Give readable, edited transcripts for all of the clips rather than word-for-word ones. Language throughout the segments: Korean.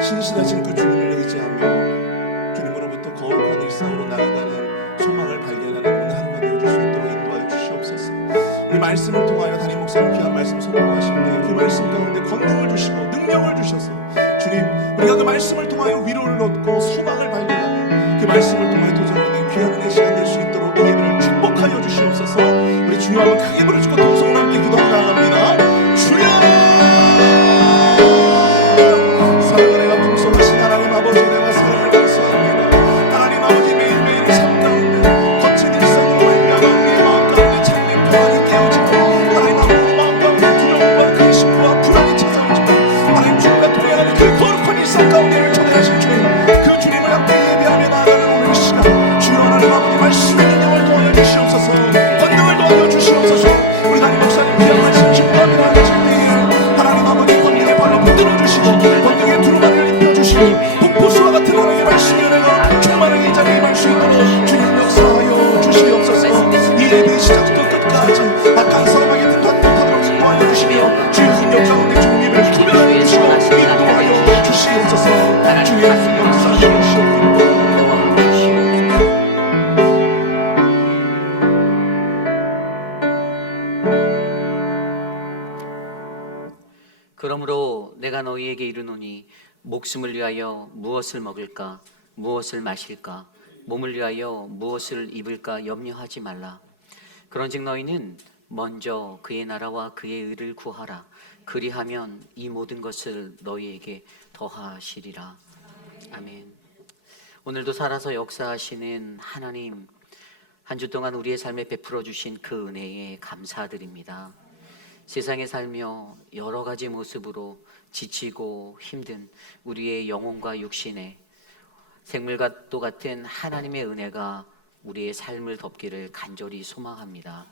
신실하신 그 주님을 의지하며 주님으로부터 거룩한 일상으로 나아가는 소망을 발견하는 오늘 하루가 되어줄 수 있도록 인도하여 주시옵소서. 우리 말씀을 통하여 담임 목사님 귀한 말씀 소개하시는데 그 말씀 가운데 권능을 주시고 능력을 주셔서 주님, 우리가 그 말씀을 통하여 위로를 얻고 소망을 발견하며 그 말씀을 통하여 도전하는 귀한 은혜 시간 될 수 있도록 이 예배를 축복하여 주시옵소서. 우리 주여 한번 크게 부르짖고 동성을 함께 기도하며 나아갑니다. 주여! 아버지, 내가 사랑을 감사합니다. 하나님 아버지, 매일매일 삶 가운데 거친 일상으로 말미암아 우리의 마음 가운데 참된 평안이 깨어지고 하나님 아버지 마음 가운데 두려움과 근심과 불안이 찾아오지만 하나님 주님과 동행하는 그 거룩한 일상 가운데를 초대하신 주님, 그 주님을 함께 예배하며 나아가는 오늘 시간 주여 하나님 아버지 말씀의 능력을 도와여 주시옵소서. 권능을 도와여 주시옵소서. 우리 담임 목사님 귀한 말씀 증거하며 나아가실 때에 하나님 아버지 권능의 발로 붙들어 주시고 권능의 두루마리를 입혀주시고 보수와 같은 하나님의 말씀이 은혜가 충만하게 이 자리에 임할 수 있도록 주님 역사하여 주시옵소서. 이 예배 시작부터 끝까지 악한 사람에게 등한 못하도록 인도하여 주시며 주의 능력 가운데 주님 예배를 구별하여 주시고 인도하여 주시옵소서. 주의 역사하여 주시옵소서. 그러므로 내가 너희에게 이르노니 목숨을 위하여 무엇을 먹을까, 무엇을 마실까, 몸을 위하여 무엇을 입을까 염려하지 말라. 그런즉 너희는 먼저 그의 나라와 그의 의를 구하라. 그리하면 이 모든 것을 너희에게 더하시리라. 아멘. 오늘도 살아서 역사하시는 하나님, 한 주 동안 우리의 삶에 베풀어 주신 그 은혜에 감사드립니다. 세상에 살며 여러 가지 모습으로 지치고 힘든 우리의 영혼과 육신에 생물과도 같은 하나님의 은혜가 우리의 삶을 덮기를 간절히 소망합니다.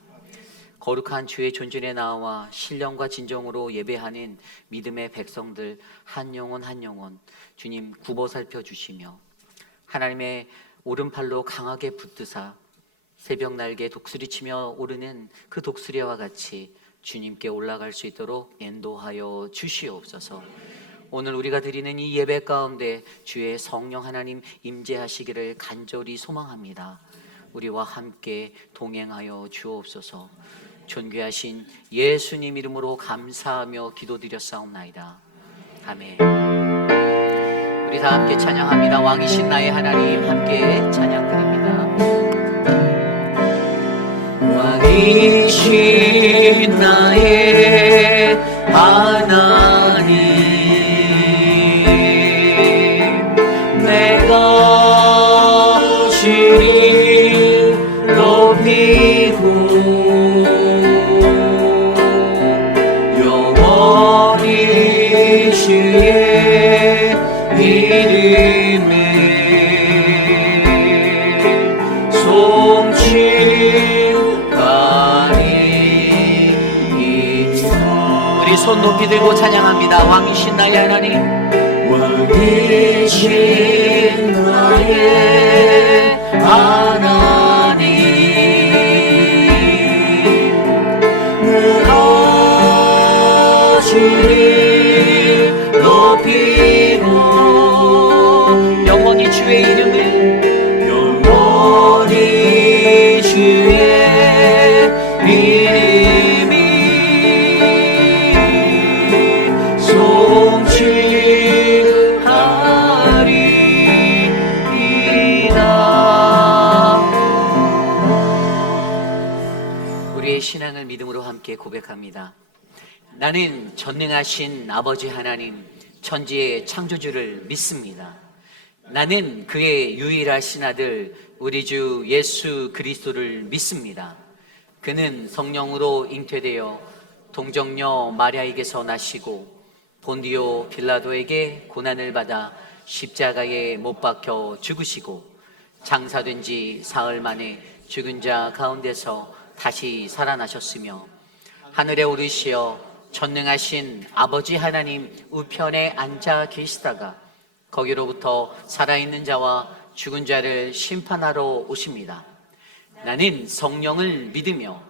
거룩한 주의 존전에 나와 신령과 진정으로 예배하는 믿음의 백성들 한 영혼 한 영혼 주님 굽어 살펴주시며 하나님의 오른팔로 강하게 붙드사 새벽 날개 독수리치며 오르는 그 독수리와 같이 주님께 올라갈 수 있도록 인도하여 주시옵소서. 오늘 우리가 드리는 이 예배 가운데 주의 성령 하나님 임재하시기를 간절히 소망합니다. 우리와 함께 동행하여 주옵소서. 존귀하신 예수님 이름으로 감사하며 기도드렸사옵나이다. 아멘. 우리 다 함께 찬양합니다. 왕이신 나의 하나님, 함께 찬양드립니다. 왕이신 나의 하나님, 내가 주를 높이고 영원히 주의 이름을 송축하리이다. 우리 손 높이 들고 찬양합니다. 왕이신 나의 하나님, 왕이신 나의 하나님, 내가 주를 높이고 영원히 주의 이름을 영원히 주의 이름이 송축하리이다. 우리의 신앙을 믿음으로 함께 고백합니다. 나는 전능하신 아버지 하나님, 천지의 창조주를 믿습니다. 나는 그의 유일하신 아들 우리 주 예수 그리스도를 믿습니다. 그는 성령으로 잉태되어 동정녀 마리아에게서 나시고 본디오 빌라도에게 고난을 받아 십자가에 못 박혀 죽으시고 장사된 지 사흘 만에 죽은 자 가운데서 다시 살아나셨으며 하늘에 오르시어 전능하신 아버지 하나님 우편에 앉아 계시다가 거기로부터 살아있는 자와 죽은 자를 심판하러 오십니다. 나는 성령을 믿으며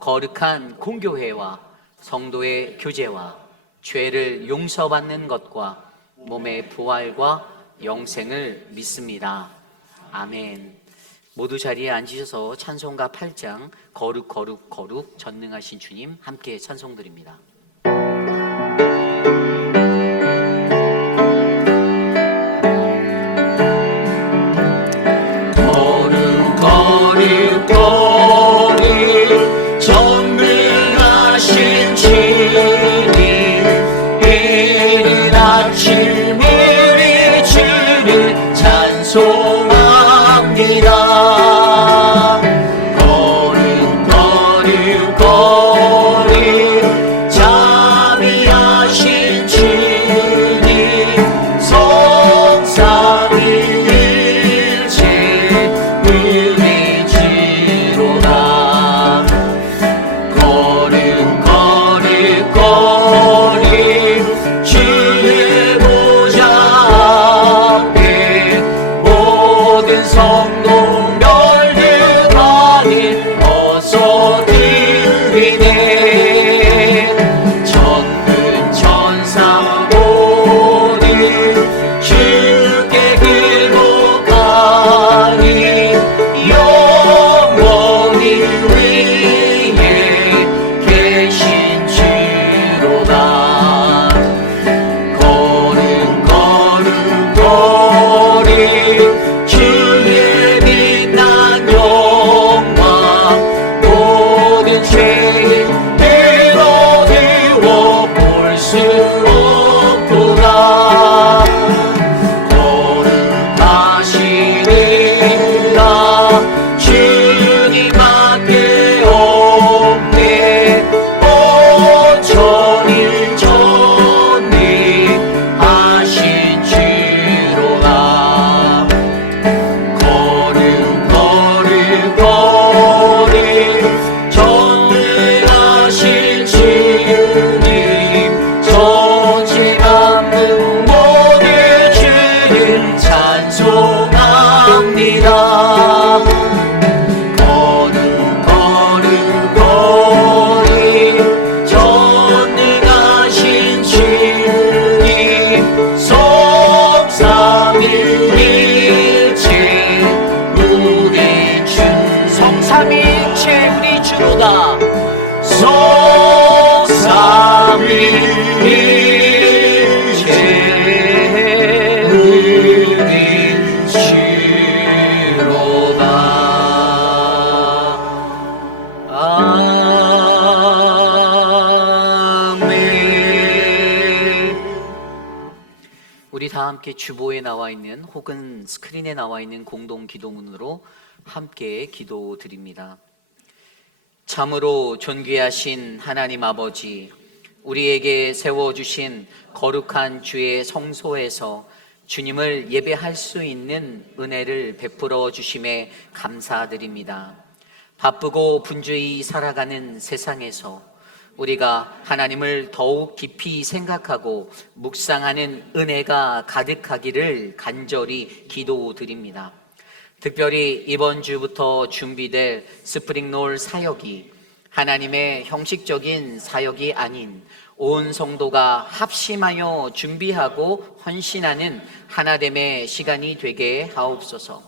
거룩한 공교회와 성도의 교제와 죄를 용서받는 것과 몸의 부활과 영생을 믿습니다. 아멘. 모두 자리에 앉으셔서 찬송가 8장 거룩 거룩 거룩 전능하신 주님 함께 찬송드립니다. 거룩 거룩 거룩 전능하신 주님, 이른 아침 우리 주를 찬송합니다. 거룩 거룩 거룩 우리 다 함께 주보에 나와 있는 혹은 스크린에 나와 있는 공동 기도문으로 함께 기도드립니다. 참으로 존귀하신 하나님 아버지, 우리에게 세워주신 거룩한 주의 성소에서 주님을 예배할 수 있는 은혜를 베풀어 주심에 감사드립니다. 바쁘고 분주히 살아가는 세상에서 우리가 하나님을 더욱 깊이 생각하고 묵상하는 은혜가 가득하기를 간절히 기도드립니다. 특별히 이번 주부터 준비될 스프링롤 사역이 하나님의 형식적인 사역이 아닌 온 성도가 합심하여 준비하고 헌신하는 하나됨의 시간이 되게 하옵소서.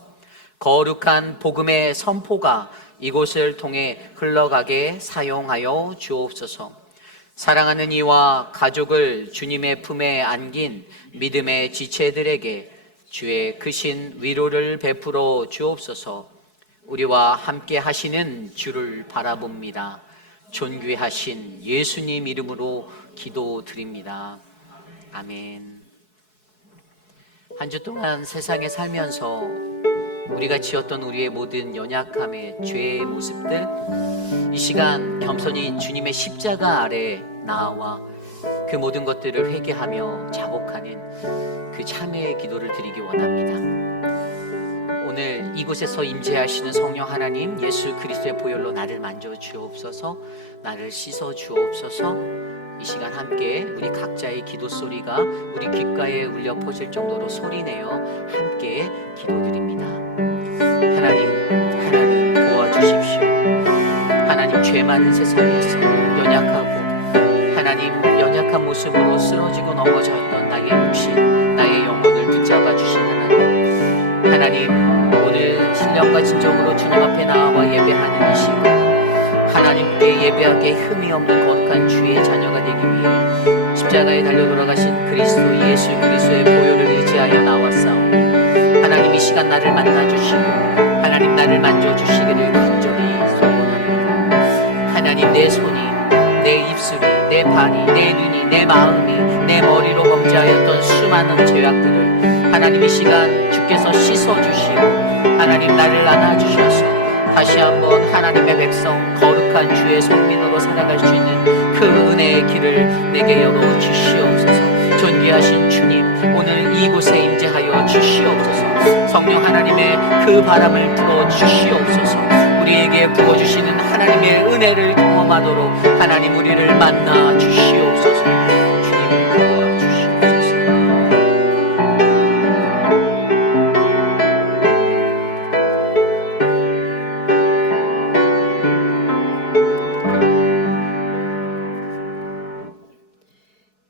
거룩한 복음의 선포가 이곳을 통해 흘러가게 사용하여 주옵소서. 사랑하는 이와 가족을 주님의 품에 안긴 믿음의 지체들에게 주의 크신 위로를 베풀어 주옵소서. 우리와 함께 하시는 주를 바라봅니다. 존귀하신 예수님 이름으로 기도드립니다. 아멘. 한 주 동안 세상에 살면서 우리가 지었던 우리의 모든 연약함의 죄의 모습들, 이 시간 겸손히 주님의 십자가 아래 나와 그 모든 것들을 회개하며 자복하는 그 참회의 기도를 드리기 원합니다. 오늘 이곳에서 임재하시는 성령 하나님, 예수 그리스도의 보혈로 나를 만져 주옵소서, 나를 씻어 주옵소서. 이 시간 함께 우리 각자의 기도 소리가 우리 귓가에 울려 퍼질 정도로 소리내어 함께 기도드립니다. 하나님 도와주십시오. 하나님, 죄 많은 세상에서 연약하고 하나님 연약한 모습으로 쓰러지고 넘어졌던 나의 육신, 나의 영혼을 붙잡아 주신 하나님, 오늘 신령과 진정으로 주님 앞에 나와 예배하는 이 시간, 하나님께 예배하기에 흠이 없는 거룩한 주의 자녀가 되기 위해 십자가에 달려 돌아가신 그리스도 예수 그리스도의 보혈을 의지하여 나왔사오니 하나님, 이 시간 나를 만나주시고 하나님 나를 만져주시기를 간절히 소원합니다. 하나님, 내 손이, 내 입술이, 내 발이, 내 눈이, 내 마음이, 내 머리로 범죄하였던 수많은 죄악들을 하나님 이 시간 주께서 씻어주시고 하나님 나를 안아주셔서 다시 한번 하나님의 백성, 거룩한 주의 성민으로 살아갈 수 있는 그 은혜의 길을 내게 열어 주시옵소서. 존귀하신 주님, 오늘 이곳에 임재하여 주시옵소서. 성령 하나님의 그 바람을 불어 주시옵소서. 우리에게 부어주시는 하나님의 은혜를 경험하도록 하나님 우리를 만나 주시옵소서. 주님 도와주시옵소서.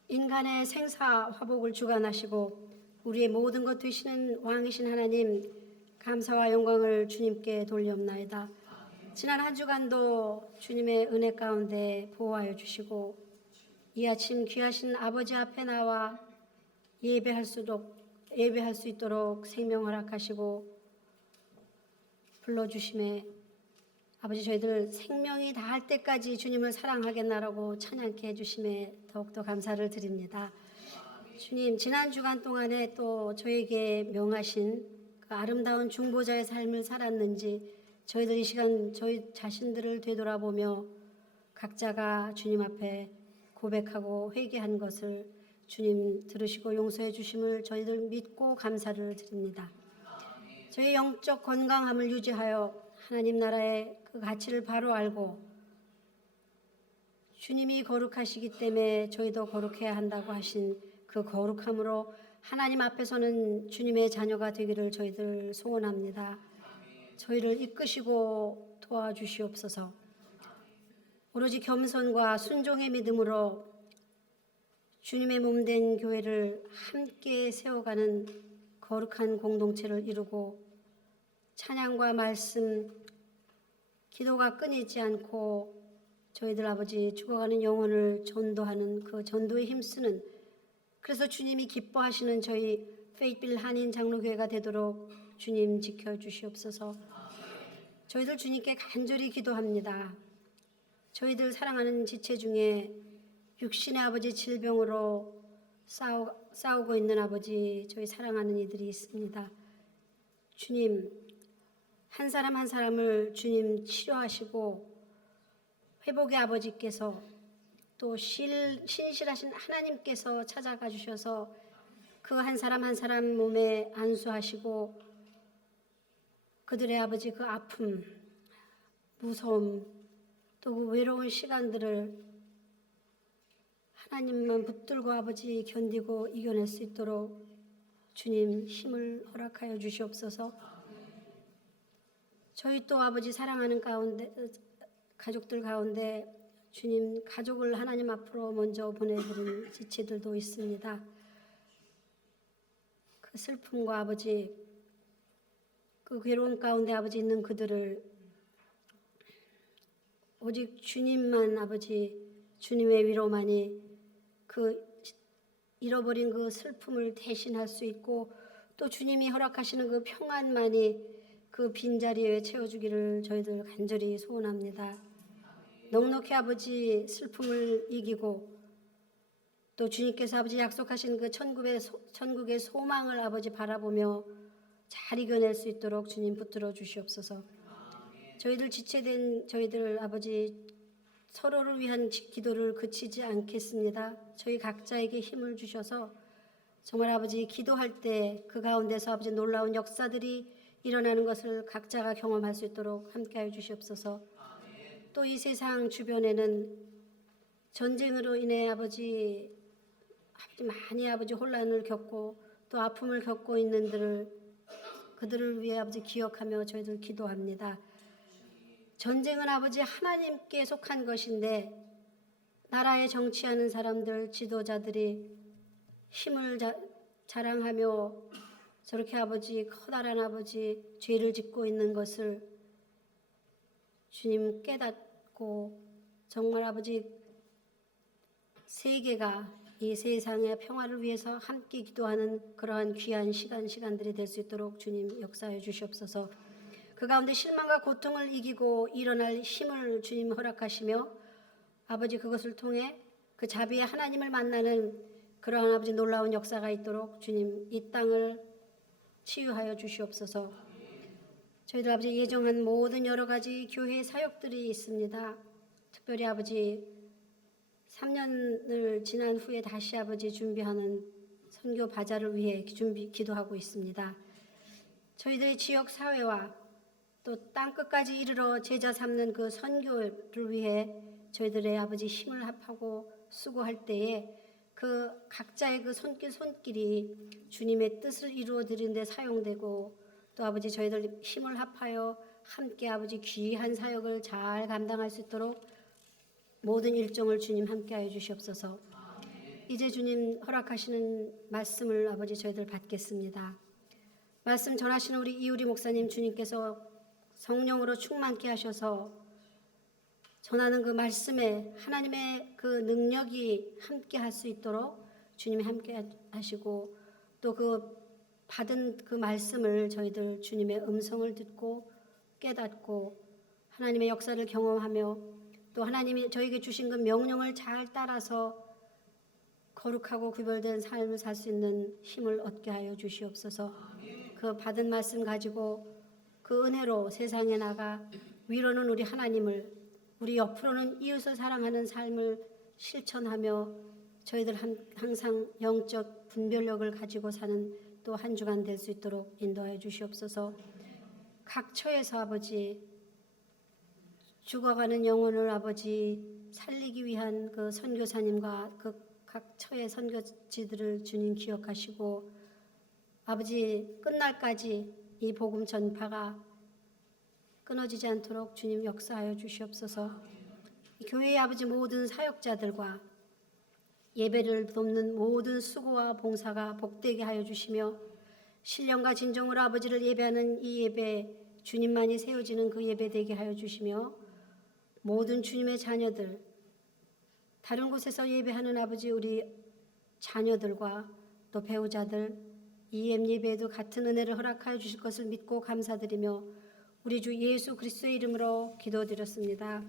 인간의 생사 화복을 주관하시고 우리의 모든 것 되시는 왕이신 하나님, 감사와 영광을 주님께 돌려옵나이다. 지난 한 주간도 주님의 은혜 가운데 보호하여 주시고 이 아침 귀하신 아버지 앞에 나와 예배할 수 있도록 생명 허락하시고 불러주심에 아버지, 저희들 생명이 다할 때까지 주님을 사랑하겠나라고 찬양케 해주심에 더욱더 감사를 드립니다. 주님, 지난 주간 동안에 또 저에게 명하신 그 아름다운 중보자의 삶을 살았는지 저희들 이 시간 저희 자신들을 되돌아보며 각자가 주님 앞에 고백하고 회개한 것을 주님 들으시고 용서해 주심을 저희들 믿고 감사를 드립니다. 저희 영적 건강함을 유지하여 하나님 나라의 그 가치를 바로 알고 주님이 거룩하시기 때문에 저희도 거룩해야 한다고 하신 그 거룩함으로 하나님 앞에서는 주님의 자녀가 되기를 저희들 소원합니다. 저희를 이끄시고 도와주시옵소서. 오로지 겸손과 순종의 믿음으로 주님의 몸된 교회를 함께 세워가는 거룩한 공동체를 이루고 찬양과 말씀, 기도가 끊이지 않고 저희들 아버지 죽어가는 영혼을 전도하는 그 전도에 힘쓰는, 그래서 주님이 기뻐하시는 저희 페이필 한인 장로교회가 되도록 주님 지켜주시옵소서. 저희들 주님께 간절히 기도합니다. 저희들 사랑하는 지체 중에 육신의 아버지 질병으로 싸우고 있는 아버지, 저희 사랑하는 이들이 있습니다. 주님, 한 사람 한 사람을 주님 치료하시고 회복의 아버지께서 또 신실하신 하나님께서 찾아가 주셔서 그 한 사람 한 사람 몸에 안수하시고 그들의 아버지 그 아픔, 무서움, 또 그 외로운 시간들을 하나님만 붙들고 아버지 견디고 이겨낼 수 있도록 주님 힘을 허락하여 주시옵소서. 저희 또 아버지 사랑하는 가운데 가족들 가운데 주님 가족을 하나님 앞으로 먼저 보내드린 지체들도 있습니다. 그 슬픔과 아버지 그 괴로움 가운데 아버지 있는 그들을 오직 주님만 아버지 주님의 위로만이 그 잃어버린 그 슬픔을 대신할 수 있고 또 주님이 허락하시는 그 평안만이 그 빈자리에 채워주기를 저희들 간절히 소원합니다. 넉넉히 아버지 슬픔을 이기고 또 주님께서 아버지 약속하신 그 천국의 소망을 아버지 바라보며 잘 이겨낼 수 있도록 주님 붙들어 주시옵소서. 저희들 지체된 저희들 아버지 서로를 위한 기도를 그치지 않겠습니다. 저희 각자에게 힘을 주셔서 정말 아버지 기도할 때 그 가운데서 아버지 놀라운 역사들이 일어나는 것을 각자가 경험할 수 있도록 함께하여 주시옵소서. 또 이 세상 주변에는 전쟁으로 인해 아버지 많이 아버지 혼란을 겪고 또 아픔을 겪고 있는 그들을 위해 아버지 기억하며 저희들 기도합니다. 전쟁은 아버지 하나님께 속한 것인데 나라에 정치하는 사람들, 지도자들이 힘을 자랑하며 저렇게 아버지 커다란 아버지 죄를 짓고 있는 것을 주님 깨닫고 정말 아버지 세계가 이 세상의 평화를 위해서 함께 기도하는 그러한 귀한 시간들이 될 수 있도록 주님 역사해 주시옵소서. 그 가운데 실망과 고통을 이기고 일어날 힘을 주님 허락하시며 아버지 그것을 통해 그 자비의 하나님을 만나는 그러한 아버지 놀라운 역사가 있도록 주님 이 땅을 치유하여 주시옵소서. 저희들 아버지 예정한 모든 여러 가지 교회 사역들이 있습니다. 특별히 아버지 3년을 지난 후에 다시 아버지 준비하는 선교 바자를 위해 기도하고 있습니다. 저희들의 지역 사회와 또 땅끝까지 이르러 제자 삼는 그 선교를 위해 저희들의 아버지 힘을 합하고 수고할 때에 그 각자의 그 손길이 주님의 뜻을 이루어 드리는 데 사용되고 또 아버지 저희들 힘을 합하여 함께 아버지 귀한 사역을 잘 감당할 수 있도록 모든 일정을 주님 함께하여 주시옵소서. 이제 주님 허락하시는 말씀을 아버지 저희들 받겠습니다. 말씀 전하시는 우리 이우리 목사님 주님께서 성령으로 충만케 하셔서 전하는 그 말씀에 하나님의 그 능력이 함께 할 수 있도록 주님이 함께 하시고 또 그 받은 그 말씀을 저희들 주님의 음성을 듣고 깨닫고 하나님의 역사를 경험하며 또 하나님이 저에게 주신 그 명령을 잘 따라서 거룩하고 구별된 삶을 살 수 있는 힘을 얻게 하여 주시옵소서. 그 받은 말씀 가지고 그 은혜로 세상에 나가 위로는 우리 하나님을 우리 옆으로는 이웃을 사랑하는 삶을 실천하며 저희들 항상 영적 분별력을 가지고 사는 또 한 주간 될 수 있도록 인도하여 주시옵소서. 각 처에서 아버지 죽어가는 영혼을 아버지 살리기 위한 그 선교사님과 그 각 처의 선교지들을 주님 기억하시고 아버지 끝날까지 이 복음 전파가 끊어지지 않도록 주님 역사하여 주시옵소서. 교회의 아버지 모든 사역자들과 예배를 돕는 모든 수고와 봉사가 복되게 하여 주시며 신령과 진정으로 아버지를 예배하는 이 예배 주님만이 세워지는 그 예배 되게 하여 주시며 모든 주님의 자녀들, 다른 곳에서 예배하는 아버지 우리 자녀들과 또 배우자들 EM 예배에도 같은 은혜를 허락하여 주실 것을 믿고 감사드리며 우리 주 예수 그리스도의 이름으로 기도드렸습니다.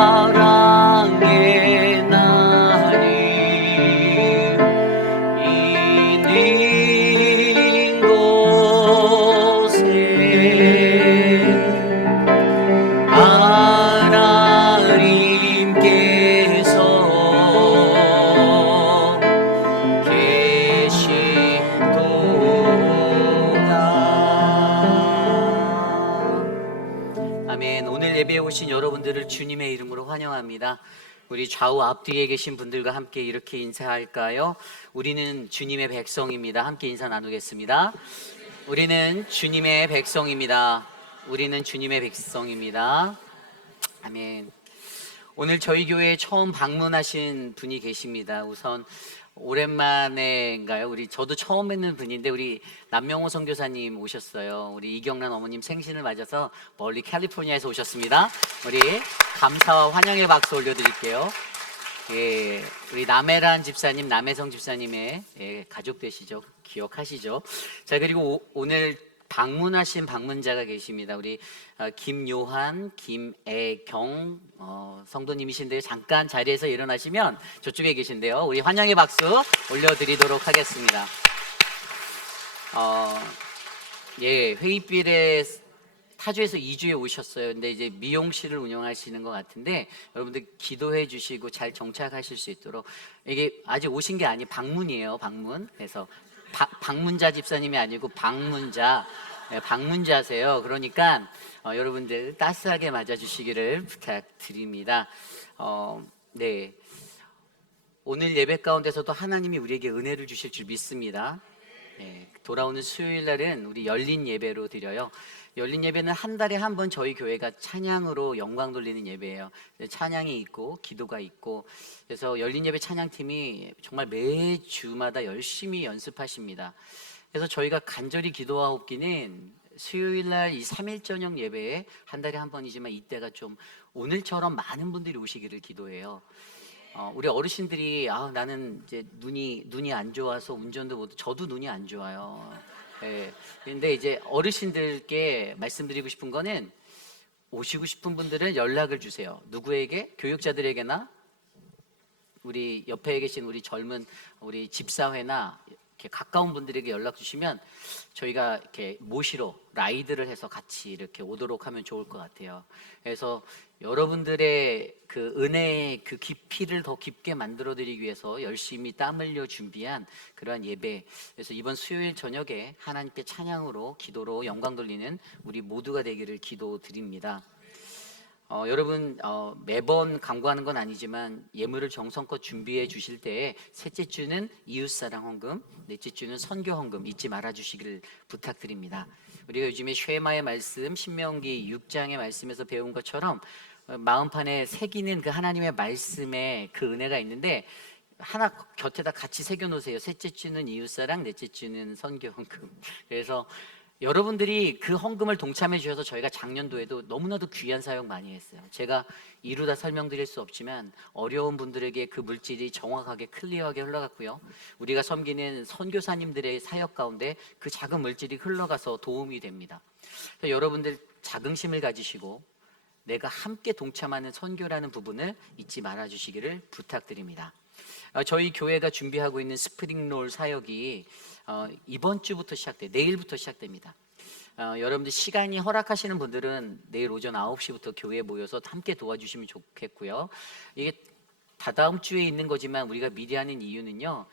사랑의 날이 있는 곳에 하나님께서 계시도다. 아멘. 오늘 예배에 오신 여러분들을 주님의 이름으로 환영합니다. 우리 좌우 앞뒤에 계신 분들과 함께 이렇게 인사할까요? 우리는 주님의 백성입니다. 함께 인사 나누겠습니다. 우리는 주님의 백성입니다. 우리는 주님의 백성입니다. 아멘. 오늘 저희 교회에 처음 방문하신 분이 계십니다. 우선 오랜만에인가요? 저도 처음 뵙는 분인데 우리 남명호 선교사님 오셨어요. 우리 이경란 어머님 생신을 맞아서 멀리 캘리포니아에서 오셨습니다. 우리 감사와 환영의 박수 올려드릴게요. 예, 우리 남해란 집사님, 남해성 집사님의 가족 되시죠? 기억하시죠? 자, 그리고 오늘 방문하신 방문자가 계십니다. 우리 김요한, 김애경 성도님이신데요. 잠깐 자리에서 일어나시면 저쪽에 계신데요. 우리 환영의 박수 올려드리도록 하겠습니다. 회의bil에 타주에서 2주에 오셨어요. 근데 이제 미용실을 운영하시는 것 같은데 여러분들 기도해 주시고 잘 정착하실 수 있도록. 이게 아직 오신 게 아니 방문이에요. 방문. 그래서 방문자 집사님이 아니고 방문자, 방문자세요. 그러니까 여러분들 따스하게 맞아주시기를 부탁드립니다. 네, 오늘 예배 가운데서도 하나님이 우리에게 은혜를 주실 줄 믿습니다. 돌아오는 수요일 날은 우리 열린 예배로 드려요. 열린 예배는 한 달에 한 번 저희 교회가 찬양으로 영광 돌리는 예배예요. 찬양이 있고 기도가 있고, 그래서 열린 예배 찬양팀이 정말 매주마다 열심히 연습하십니다. 그래서 저희가 간절히 기도하옵기는 수요일 날 이 3일 저녁 예배에 한 달에 한 번이지만 이때가 좀 오늘처럼 많은 분들이 오시기를 기도해요. 우리 어르신들이 나는 이제 눈이 안 좋아서 운전도 못, 저도 눈이 안 좋아요. 근데 이제 어르신들께 말씀드리고 싶은 거는 오시고 싶은 분들은 연락을 주세요. 누구에게? 교육자들에게나 우리 옆에 계신 우리 젊은 우리 집사회나 이렇게 가까운 분들에게 연락 주시면 저희가 이렇게 모시러 라이드를 해서 같이 이렇게 오도록 하면 좋을 것 같아요. 그래서 여러분들의 그 은혜의 그 깊이를 더 깊게 만들어 드리기 위해서 열심히 땀 흘려 준비한 그러한 예배. 그래서 이번 수요일 저녁에 하나님께 찬양으로 기도로 영광 돌리는 우리 모두가 되기를 기도드립니다. 여러분 매번 강구하는 건 아니지만 예물을 정성껏 준비해 주실 때에 셋째 주는 이웃사랑 헌금, 넷째 주는 선교 헌금 잊지 말아 주시기를 부탁드립니다. 우리가 요즘에 쉐마의 말씀, 신명기 6장의 말씀에서 배운 것처럼 마음판에 새기는 그 하나님의 말씀에 그 은혜가 있는데 하나 곁에다 같이 새겨 놓으세요. 셋째 주는 이웃사랑, 넷째 주는 선교 헌금. 그래서 여러분들이 그 헌금을 동참해 주셔서 저희가 작년도에도 너무나도 귀한 사역 많이 했어요. 제가 이루다 설명드릴 수 없지만 어려운 분들에게 그 물질이 정확하게 클리어하게 흘러갔고요. 우리가 섬기는 선교사님들의 사역 가운데 그 작은 물질이 흘러가서 도움이 됩니다. 여러분들 자긍심을 가지시고 내가 함께 동참하는 선교라는 부분을 잊지 말아 주시기를 부탁드립니다. 저희 교회가 준비하고 있는 스프링롤 사역이 이번 주부터 시작돼요. 내일부터 시작됩니다. 여러분들 시간이 허락하시는 분들은 내일 오전 9시부터 교회에 모여서 함께 도와주시면 좋겠고요. 이게 다다음 주에 있는 거지만 우리가 미리 하는 이유는요.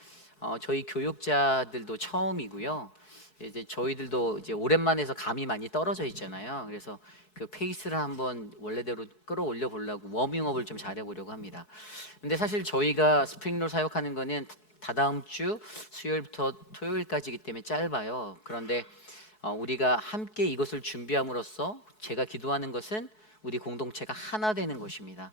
저희 교육자들도 처음이고요. 이제 저희들도 이제 오랜만에 해서 감이 많이 떨어져 있잖아요. 그래서 그 페이스를 한번 원래대로 끌어올려 보려고 워밍업을 좀 잘해 보려고 합니다. 근데 사실 저희가 스프링롤 사역하는 거는 다다음 주 수요일부터 토요일까지이기 때문에 짧아요. 그런데 우리가 함께 이것을 준비함으로써 제가 기도하는 것은 우리 공동체가 하나 되는 것입니다.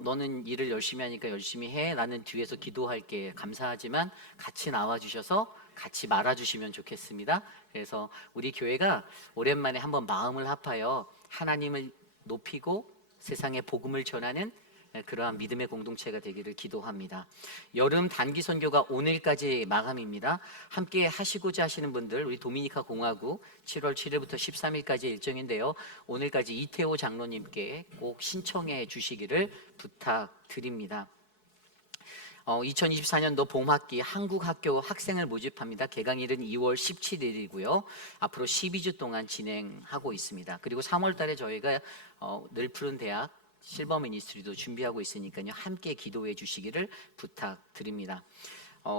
너는 일을 열심히 하니까 열심히 해. 나는 뒤에서 기도할게. 감사하지만 같이 나와주셔서 같이 말아주시면 좋겠습니다. 그래서 우리 교회가 오랜만에 한번 마음을 합하여 하나님을 높이고 세상에 복음을 전하는 그러한 믿음의 공동체가 되기를 기도합니다. 여름 단기 선교가 오늘까지 마감입니다. 함께 하시고자 하시는 분들, 우리 도미니카 공화국 7월 7일부터 13일까지 일정인데요. 오늘까지 이태호 장로님께 꼭 신청해 주시기를 부탁드립니다. 2024년도 봄학기 한국학교 학생을 모집합니다. 개강일은 2월 17일이고요. 앞으로 12주 동안 진행하고 있습니다. 그리고 3월 달에 저희가 늘 푸른 대학 실버 미니스트리도 준비하고 있으니까요. 함께 기도해 주시기를 부탁드립니다.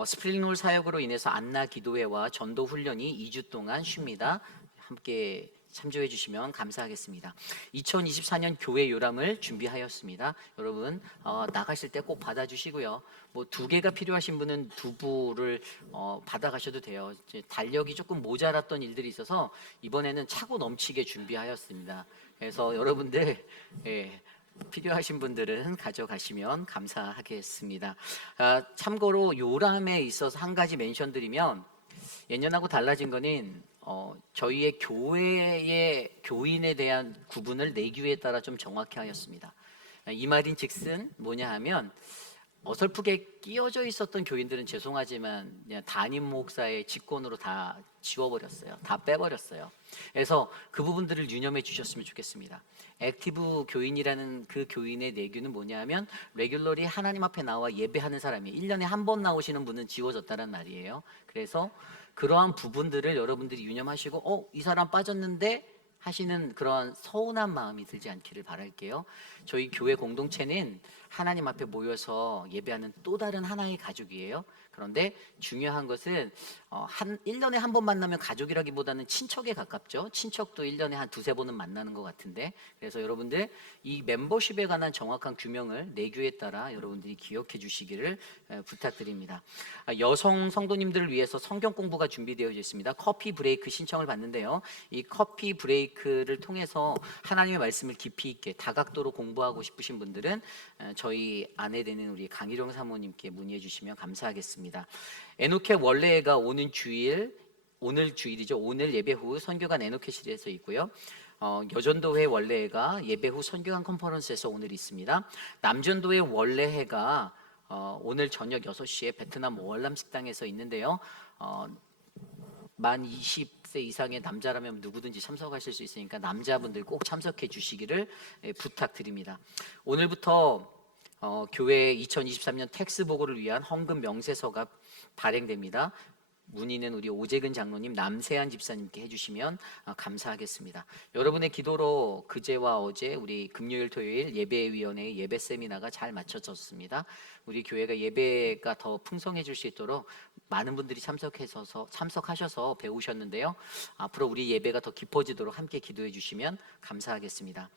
스프링롤 사역으로 인해서 안나 기도회와 전도 훈련이 2주 동안 쉽니다. 함께 참조해 주시면 감사하겠습니다. 2024년 교회 요람을 준비하였습니다. 여러분 나가실 때 꼭 받아주시고요. 뭐 2개가 필요하신 분은 2부를 받아가셔도 돼요. 이제 달력이 조금 모자랐던 일들이 있어서 이번에는 차고 넘치게 준비하였습니다. 그래서 여러분들 필요하신 분들은 가져가시면 감사하겠습니다. 참고로 요람에 있어서 한 가지 멘션드리면 예년하고 달라진 거는 저희의 교회의 교인에 대한 구분을 내규에 따라 좀 정확히 하였습니다. 이 말인즉슨 뭐냐 하면 어설프게 끼어져 있었던 교인들은 죄송하지만 그냥 담임 목사의 직권으로 다 지워버렸어요. 다 빼버렸어요. 그래서 그 부분들을 유념해 주셨으면 좋겠습니다. 액티브 교인이라는 그 교인의 내규는 뭐냐 하면 레귤러리 하나님 앞에 나와 예배하는 사람이 1년에 한 번 나오시는 분은 지워졌다는 말이에요. 그래서 그러한 부분들을 여러분들이 유념하시고 이 사람 빠졌는데 하시는 그런 서운한 마음이 들지 않기를 바랄게요. 저희 교회 공동체는 하나님 앞에 모여서 예배하는 또 다른 하나의 가족이에요. 그런데 중요한 것은 1년에 한 번 만나면 가족이라기보다는 친척에 가깝죠. 친척도 1년에 한 2-3번은 만나는 것 같은데, 그래서 여러분들 이 멤버십에 관한 정확한 규명을 내규에 따라 여러분들이 기억해 주시기를 부탁드립니다. 여성 성도님들을 위해서 성경 공부가 준비되어 있습니다. 커피 브레이크 신청을 받는데요. 이 커피 브레이크를 통해서 하나님의 말씀을 깊이 있게 다각도로 공부하고 싶으신 분들은 저희 아내 되는 우리 강희룡 사모님께 문의해 주시면 감사하겠습니다. 에노켓 원래가 오늘 주일이죠. 오늘 예배 후 선교관 에노켓실에서 있고요. 여전도회 원래가 예배 후 선교관 컨퍼런스에서 오늘 있습니다. 남전도회 원래가 오늘 저녁 6시에 베트남 월남 식당에서 있는데요. 만 20세 이상의 남자라면 누구든지 참석하실 수 있으니까 남자분들 꼭 참석해 주시기를 부탁드립니다. 오늘부터 교회 2023년 텍스 보고를 위한 헌금 명세서가 발행됩니다. 문의는 우리 오재근 장로님, 남세한 집사님께 해주시면 감사하겠습니다. 여러분의 기도로 그제와 어제 우리 금요일 토요일 예배위원회 예배 세미나가 잘 마쳐졌습니다. 우리 교회가 예배가 더 풍성해질 수 있도록 많은 분들이 참석하셔서 배우셨는데요. 앞으로 우리 예배가 더 깊어지도록 함께 기도해 주시면 감사하겠습니다.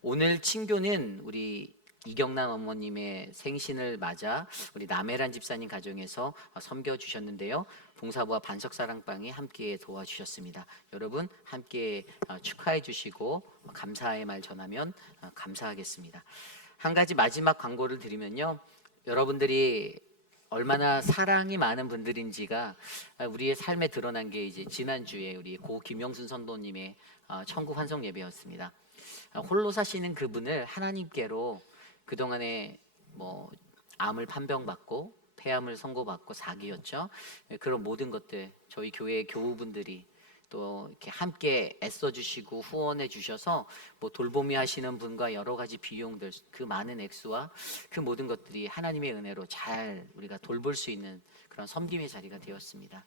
오늘 친교는 우리 이경란 어머님의 생신을 맞아 우리 남해란 집사님 가정에서 섬겨주셨는데요. 봉사부와 반석사랑방이 함께 도와주셨습니다. 여러분 함께 축하해 주시고 감사의 말 전하면 감사하겠습니다. 한 가지 마지막 광고를 드리면요. 여러분들이 얼마나 사랑이 많은 분들인지가 우리의 삶에 드러난 게 이제 지난주에 우리 고 김영순 선도님의 천국 환송 예배였습니다. 홀로 사시는 그분을 하나님께로 그동안에 암을 판병받고 폐암을 선고받고 사기였죠. 그런 모든 것들 저희 교회 교우분들이 또 이렇게 함께 애써주시고 후원해 주셔서 돌보미 하시는 분과 여러 가지 비용들 그 많은 액수와 그 모든 것들이 하나님의 은혜로 잘 우리가 돌볼 수 있는 그런 섬김의 자리가 되었습니다.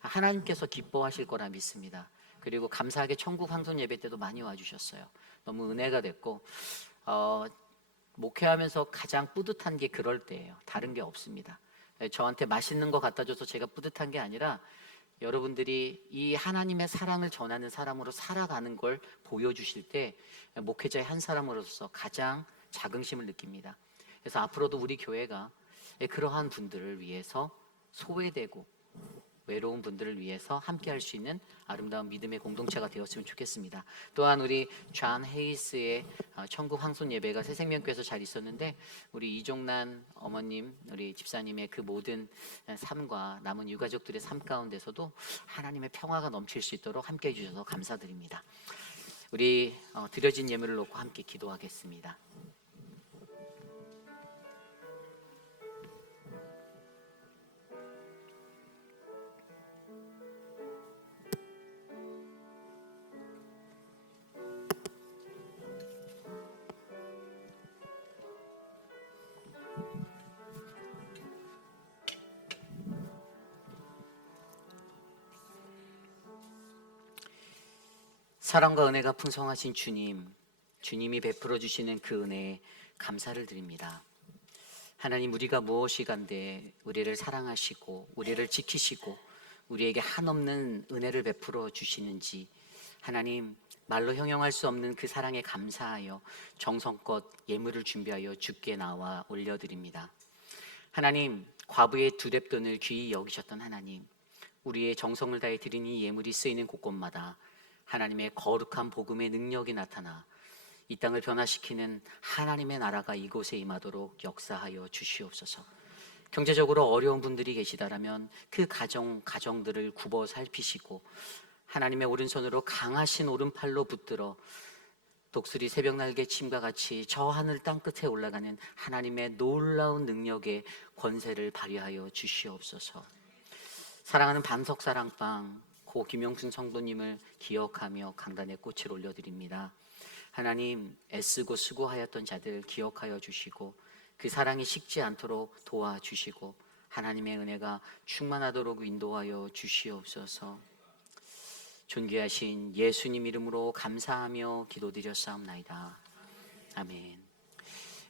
하나님께서 기뻐하실 거라 믿습니다. 그리고 감사하게 천국 황손 예배 때도 많이 와주셨어요. 너무 은혜가 됐고 목회하면서 가장 뿌듯한 게 그럴 때예요. 다른 게 없습니다. 저한테 맛있는 거 갖다 줘서 제가 뿌듯한 게 아니라 여러분들이 이 하나님의 사랑을 전하는 사람으로 살아가는 걸 보여주실 때 목회자의 한 사람으로서 가장 자긍심을 느낍니다. 그래서 앞으로도 우리 교회가 그러한 분들을 위해서 소외되고 외로운 분들을 위해서 함께 할 수 있는 아름다운 믿음의 공동체가 되었으면 좋겠습니다. 또한 우리 존 헤이스의 천국 황손 예배가 새생명교회에서 잘 있었는데 우리 이종란 어머님, 우리 집사님의 그 모든 삶과 남은 유가족들의 삶 가운데서도 하나님의 평화가 넘칠 수 있도록 함께 해주셔서 감사드립니다. 우리 드려진 예물을 놓고 함께 기도하겠습니다. 사랑과 은혜가 풍성하신 주님이 베풀어 주시는 그 은혜에 감사를 드립니다. 하나님, 우리가 무엇이 간데 우리를 사랑하시고 우리를 지키시고 우리에게 한없는 은혜를 베풀어 주시는지 하나님, 말로 형용할 수 없는 그 사랑에 감사하여 정성껏 예물을 준비하여 주께 나와 올려드립니다. 하나님, 과부의 두 뎁돈을 귀히 여기셨던 하나님, 우리의 정성을 다해 드린 이 예물이 쓰이는 곳곳마다 하나님의 거룩한 복음의 능력이 나타나 이 땅을 변화시키는 하나님의 나라가 이곳에 임하도록 역사하여 주시옵소서. 경제적으로 어려운 분들이 계시다라면 그 가정들을 굽어 살피시고 하나님의 오른손으로 강하신 오른팔로 붙들어 독수리 새벽날개 침과 같이 저 하늘 땅 끝에 올라가는 하나님의 놀라운 능력의 권세를 발휘하여 주시옵소서. 사랑하는 반석사랑방 고 김영순 성도님을 기억하며 강단에 꽃을 올려드립니다. 하나님, 애쓰고 수고하였던 자들 기억하여 주시고 그 사랑이 식지 않도록 도와주시고 하나님의 은혜가 충만하도록 인도하여 주시옵소서. 존귀하신 예수님 이름으로 감사하며 기도드렸사옵나이다. 아멘.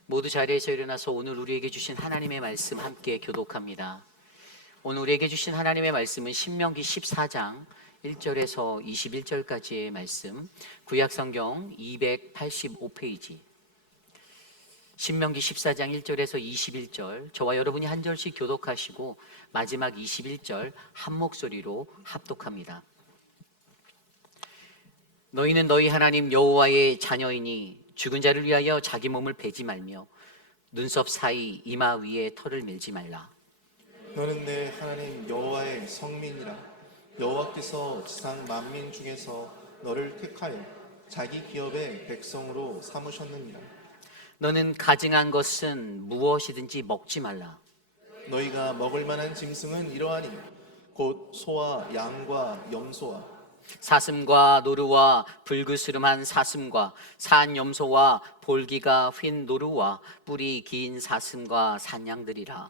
모두 자리에서 일어나서 오늘 우리에게 주신 하나님의 말씀 함께 교독합니다. 오늘 우리에게 주신 하나님의 말씀은 신명기 14장 1절에서 21절까지의 말씀, 구약성경 285페이지, 신명기 14장 1절에서 21절, 저와 여러분이 한 절씩 교독하시고 마지막 21절 한 목소리로 합독합니다. 너희는 너희 하나님 여호와의 자녀이니 죽은 자를 위하여 자기 몸을 베지 말며 눈썹 사이 이마 위에 털을 밀지 말라. 너는 내 하나님 여호와의 성민이라. 여호와께서 지상 만민 중에서 너를 택하여 자기 기업의 백성으로 삼으셨느니라. 너는 가증한 것은 무엇이든지 먹지 말라. 너희가 먹을 만한 짐승은 이러하니 곧 소와 양과 염소와 사슴과 노루와 불그스름한 사슴과 산 염소와 볼기가 휜 노루와 뿔이 긴 사슴과 산양들이라.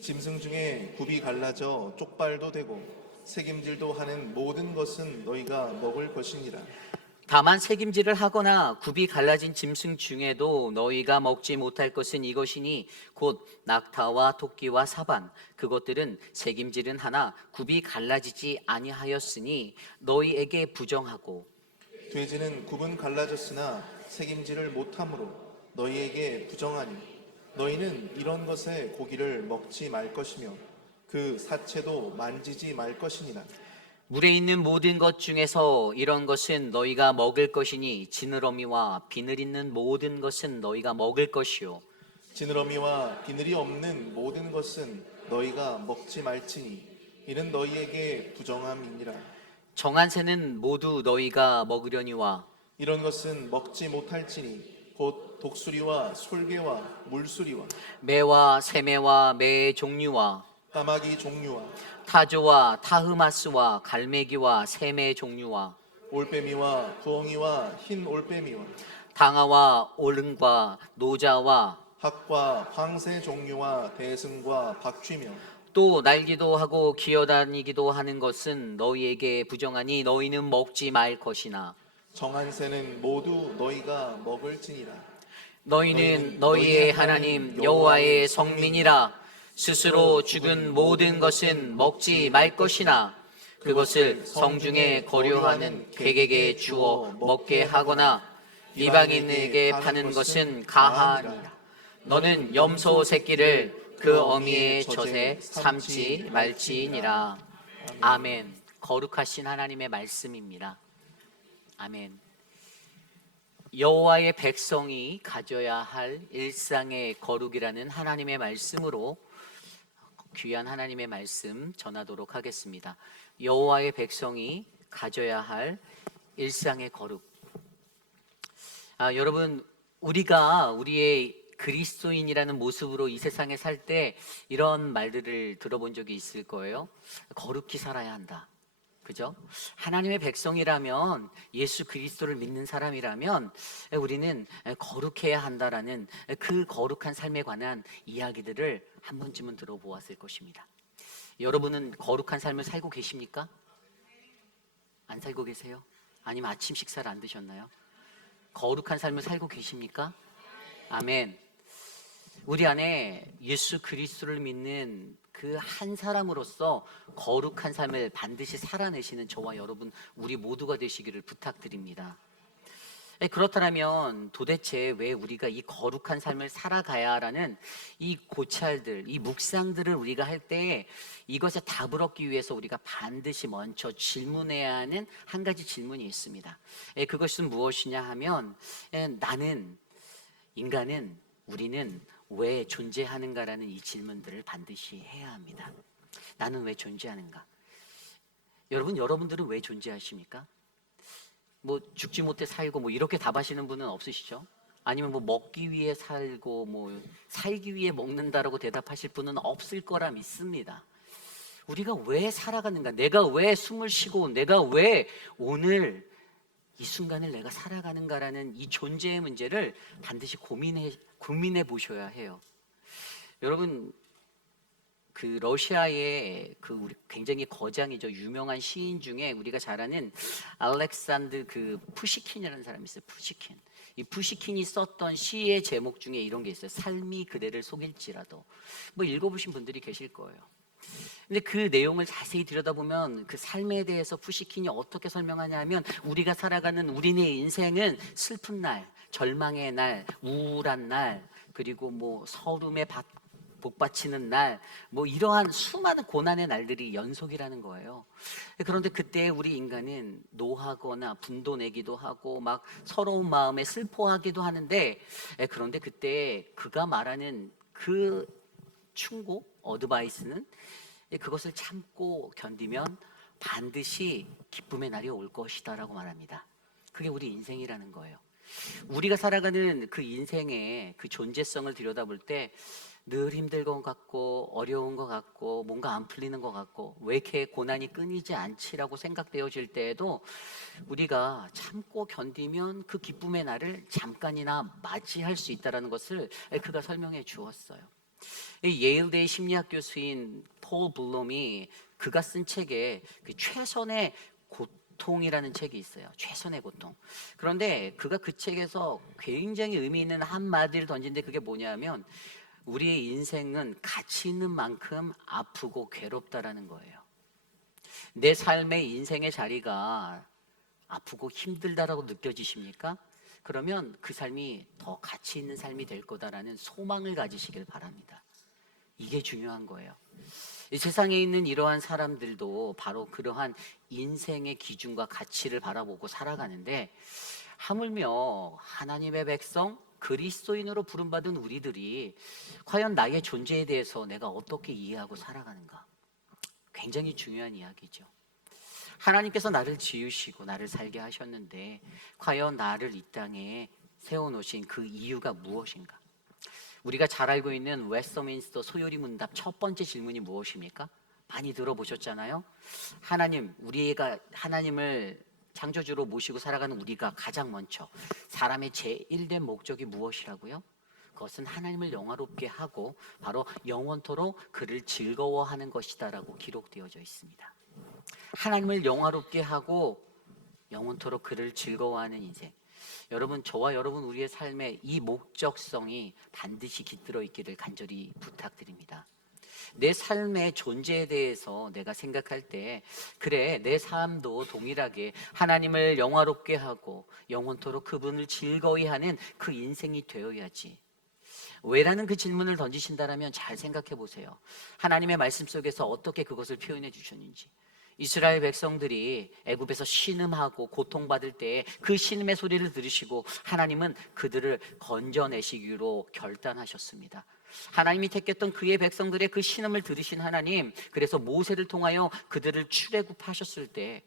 짐승 중에 굽이 갈라져 쪽발도 되고 새김질도 하는 모든 것은 너희가 먹을 것이니라. 다만 새김질을 하거나 굽이 갈라진 짐승 중에도 너희가 먹지 못할 것은 이것이니 곧 낙타와 토끼와 사반, 그것들은 새김질은 하나 굽이 갈라지지 아니하였으니 너희에게 부정하고, 돼지는 굽은 갈라졌으나 새김질을 못하므로 너희에게 부정하니 너희는 이런 것의 고기를 먹지 말 것이며 그 사체도 만지지 말 것이니라. 물에 있는 모든 것 중에서 이런 것은 너희가 먹을 것이니 지느러미와 비늘 있는 모든 것은 너희가 먹을 것이요 지느러미와 비늘이 없는 모든 것은 너희가 먹지 말지니 이는 너희에게 부정함이니라. 정한 새는 모두 너희가 먹으려니와 이런 것은 먹지 못할지니 곧 독수리와 솔개와 물수리와 매와 새매와 매의 종류와 까마귀 종류와 타조와 타흐마스와 갈매기와 새매의 종류와 올빼미와 부엉이와 흰 올빼미와 당아와 오름과 노자와 학과 황새 종류와 대승과 박쥐며 또 날기도 하고 기어다니기도 하는 것은 너희에게 부정하니 너희는 먹지 말 것이나 정한 새는 모두 너희가 먹을지니라. 너희는 너희의 하나님 여호와의 성민이라. 스스로 죽은 모든 것은 먹지 말 것이나 그것을 성중에 거류하는 객에게 주어 먹게 하거나 이방인에게 파는 것은 가하니라. 너는 염소 새끼를 그 어미의 젖에 삼지 말지니라. 아멘. 거룩하신 하나님의 말씀입니다. 아멘. 여호와의 백성이 가져야 할 일상의 거룩이라는 하나님의 말씀으로 귀한 하나님의 말씀 전하도록 하겠습니다. 여호와의 백성이 가져야 할 일상의 거룩. 여러분, 우리가 우리의 그리스도인이라는 모습으로 이 세상에 살 때 이런 말들을 들어본 적이 있을 거예요. 거룩히 살아야 한다. 그죠? 하나님의 백성이라면, 예수 그리스도를 믿는 사람이라면 우리는 거룩해야 한다라는 그 거룩한 삶에 관한 이야기들을 한 번쯤은 들어보았을 것입니다. 여러분은 거룩한 삶을 살고 계십니까? 안 살고 계세요? 아니면 아침 식사를 안 드셨나요? 거룩한 삶을 살고 계십니까? 아멘. 우리 안에 예수 그리스도를 믿는 그 한 사람으로서 거룩한 삶을 반드시 살아내시는 저와 여러분 우리 모두가 되시기를 부탁드립니다. 그렇다면 도대체 왜 우리가 이 거룩한 삶을 살아가야라는 이 고찰들, 이 묵상들을 우리가 할 때 이것에 답을 얻기 위해서 우리가 반드시 먼저 질문해야 하는 한 가지 질문이 있습니다. 그것은 무엇이냐 하면 나는, 인간은, 우리는 왜 존재하는가라는 이 질문들을 반드시 해야 합니다. 나는 왜 존재하는가? 여러분들은 왜 존재하십니까? 뭐 죽지 못해 살고 뭐 이렇게 답하시는 분은 없으시죠? 아니면 뭐 먹기 위해 살고 뭐 살기 위해 먹는다라고 대답하실 분은 없을 거라 믿습니다. 우리가 왜 살아가는가? 내가 왜 숨을 쉬고 내가 왜 오늘 이 순간을 내가 살아가는가라는 이 존재의 문제를 반드시 고민해 보셔야 해요. 여러분, 그 러시아의 그 우리 굉장히 거장이죠. 유명한 시인 중에 우리가 잘 아는 알렉산드 그 푸시킨이라는 사람이 있어요. 푸시킨. 이 푸시킨이 썼던 시의 제목 중에 이런 게 있어요. 삶이 그대를 속일지라도. 뭐 읽어보신 분들이 계실 거예요. 근데 그 내용을 자세히 들여다보면 그 삶에 대해서 푸시킨이 어떻게 설명하냐 하면 우리가 살아가는 우리네 인생은 슬픈 날, 절망의 날, 우울한 날, 그리고 뭐 서름에 복받치는 날, 뭐 이러한 수많은 고난의 날들이 연속이라는 거예요. 그런데 그때 우리 인간은 노하거나 분도 내기도 하고 막 서러운 마음에 슬퍼하기도 하는데, 그런데 그때 그가 말하는 그 충고, 어드바이스는 그것을 참고 견디면 반드시 기쁨의 날이 올 것이다라고 말합니다. 그게 우리 인생이라는 거예요. 우리가 살아가는 그 인생의 그 존재성을 들여다볼 때 늘 힘들 것 같고 어려운 것 같고 뭔가 안 풀리는 것 같고 왜 이렇게 고난이 끊이지 않지라고 생각되어질 때에도 우리가 참고 견디면 그 기쁨의 날을 잠깐이나 맞이할 수 있다는 것을 그가 설명해 주었어요. 예일대의 심리학 교수인 폴 블룸이 그가 쓴 책에 그 최선의 고통이라는 책이 있어요. 최선의 고통. 그런데 그가 그 책에서 굉장히 의미 있는 한마디를 던진데 그게 뭐냐면 우리의 인생은 가치 있는 만큼 아프고 괴롭다라는 거예요. 내 삶의 인생의 자리가 아프고 힘들다라고 느껴지십니까? 그러면 그 삶이 더 가치 있는 삶이 될 거다라는 소망을 가지시길 바랍니다. 이게 중요한 거예요. 이 세상에 있는 이러한 사람들도 바로 그러한 인생의 기준과 가치를 바라보고 살아가는데 하물며 하나님의 백성, 그리스도인으로 부름받은 우리들이 과연 나의 존재에 대해서 내가 어떻게 이해하고 살아가는가? 굉장히 중요한 이야기죠. 하나님께서 나를 지으시고 나를 살게 하셨는데 과연 나를 이 땅에 세워놓으신 그 이유가 무엇인가? 우리가 잘 알고 있는 웨스터민스터 소요리 문답 첫 번째 질문이 무엇입니까? 많이 들어보셨잖아요. 우리가 하나님을 창조주로 모시고 살아가는 우리가 가장 먼저 사람의 제1된 목적이 무엇이라고요? 그것은 하나님을 영화롭게 하고 바로 영원토록 그를 즐거워하는 것이다라고 기록되어져 있습니다. 하나님을 영화롭게 하고 영원토록 그를 즐거워하는 인생. 여러분, 저와 여러분 우리의 삶에 이 목적성이 반드시 깃들어 있기를 간절히 부탁드립니다. 내 삶의 존재에 대해서 내가 생각할 때 그래 내 삶도 동일하게 하나님을 영화롭게 하고 영원토록 그분을 즐거이 하는 그 인생이 되어야지. 왜라는 그 질문을 던지신다면 잘 생각해 보세요. 하나님의 말씀 속에서 어떻게 그것을 표현해 주셨는지. 이스라엘 백성들이 애굽에서 신음하고 고통받을 때에 그 신음의 소리를 들으시고 하나님은 그들을 건져내시기로 결단하셨습니다. 하나님이 택했던 그의 백성들의 그 신음을 들으신 하나님, 그래서 모세를 통하여 그들을 출애굽하셨을 때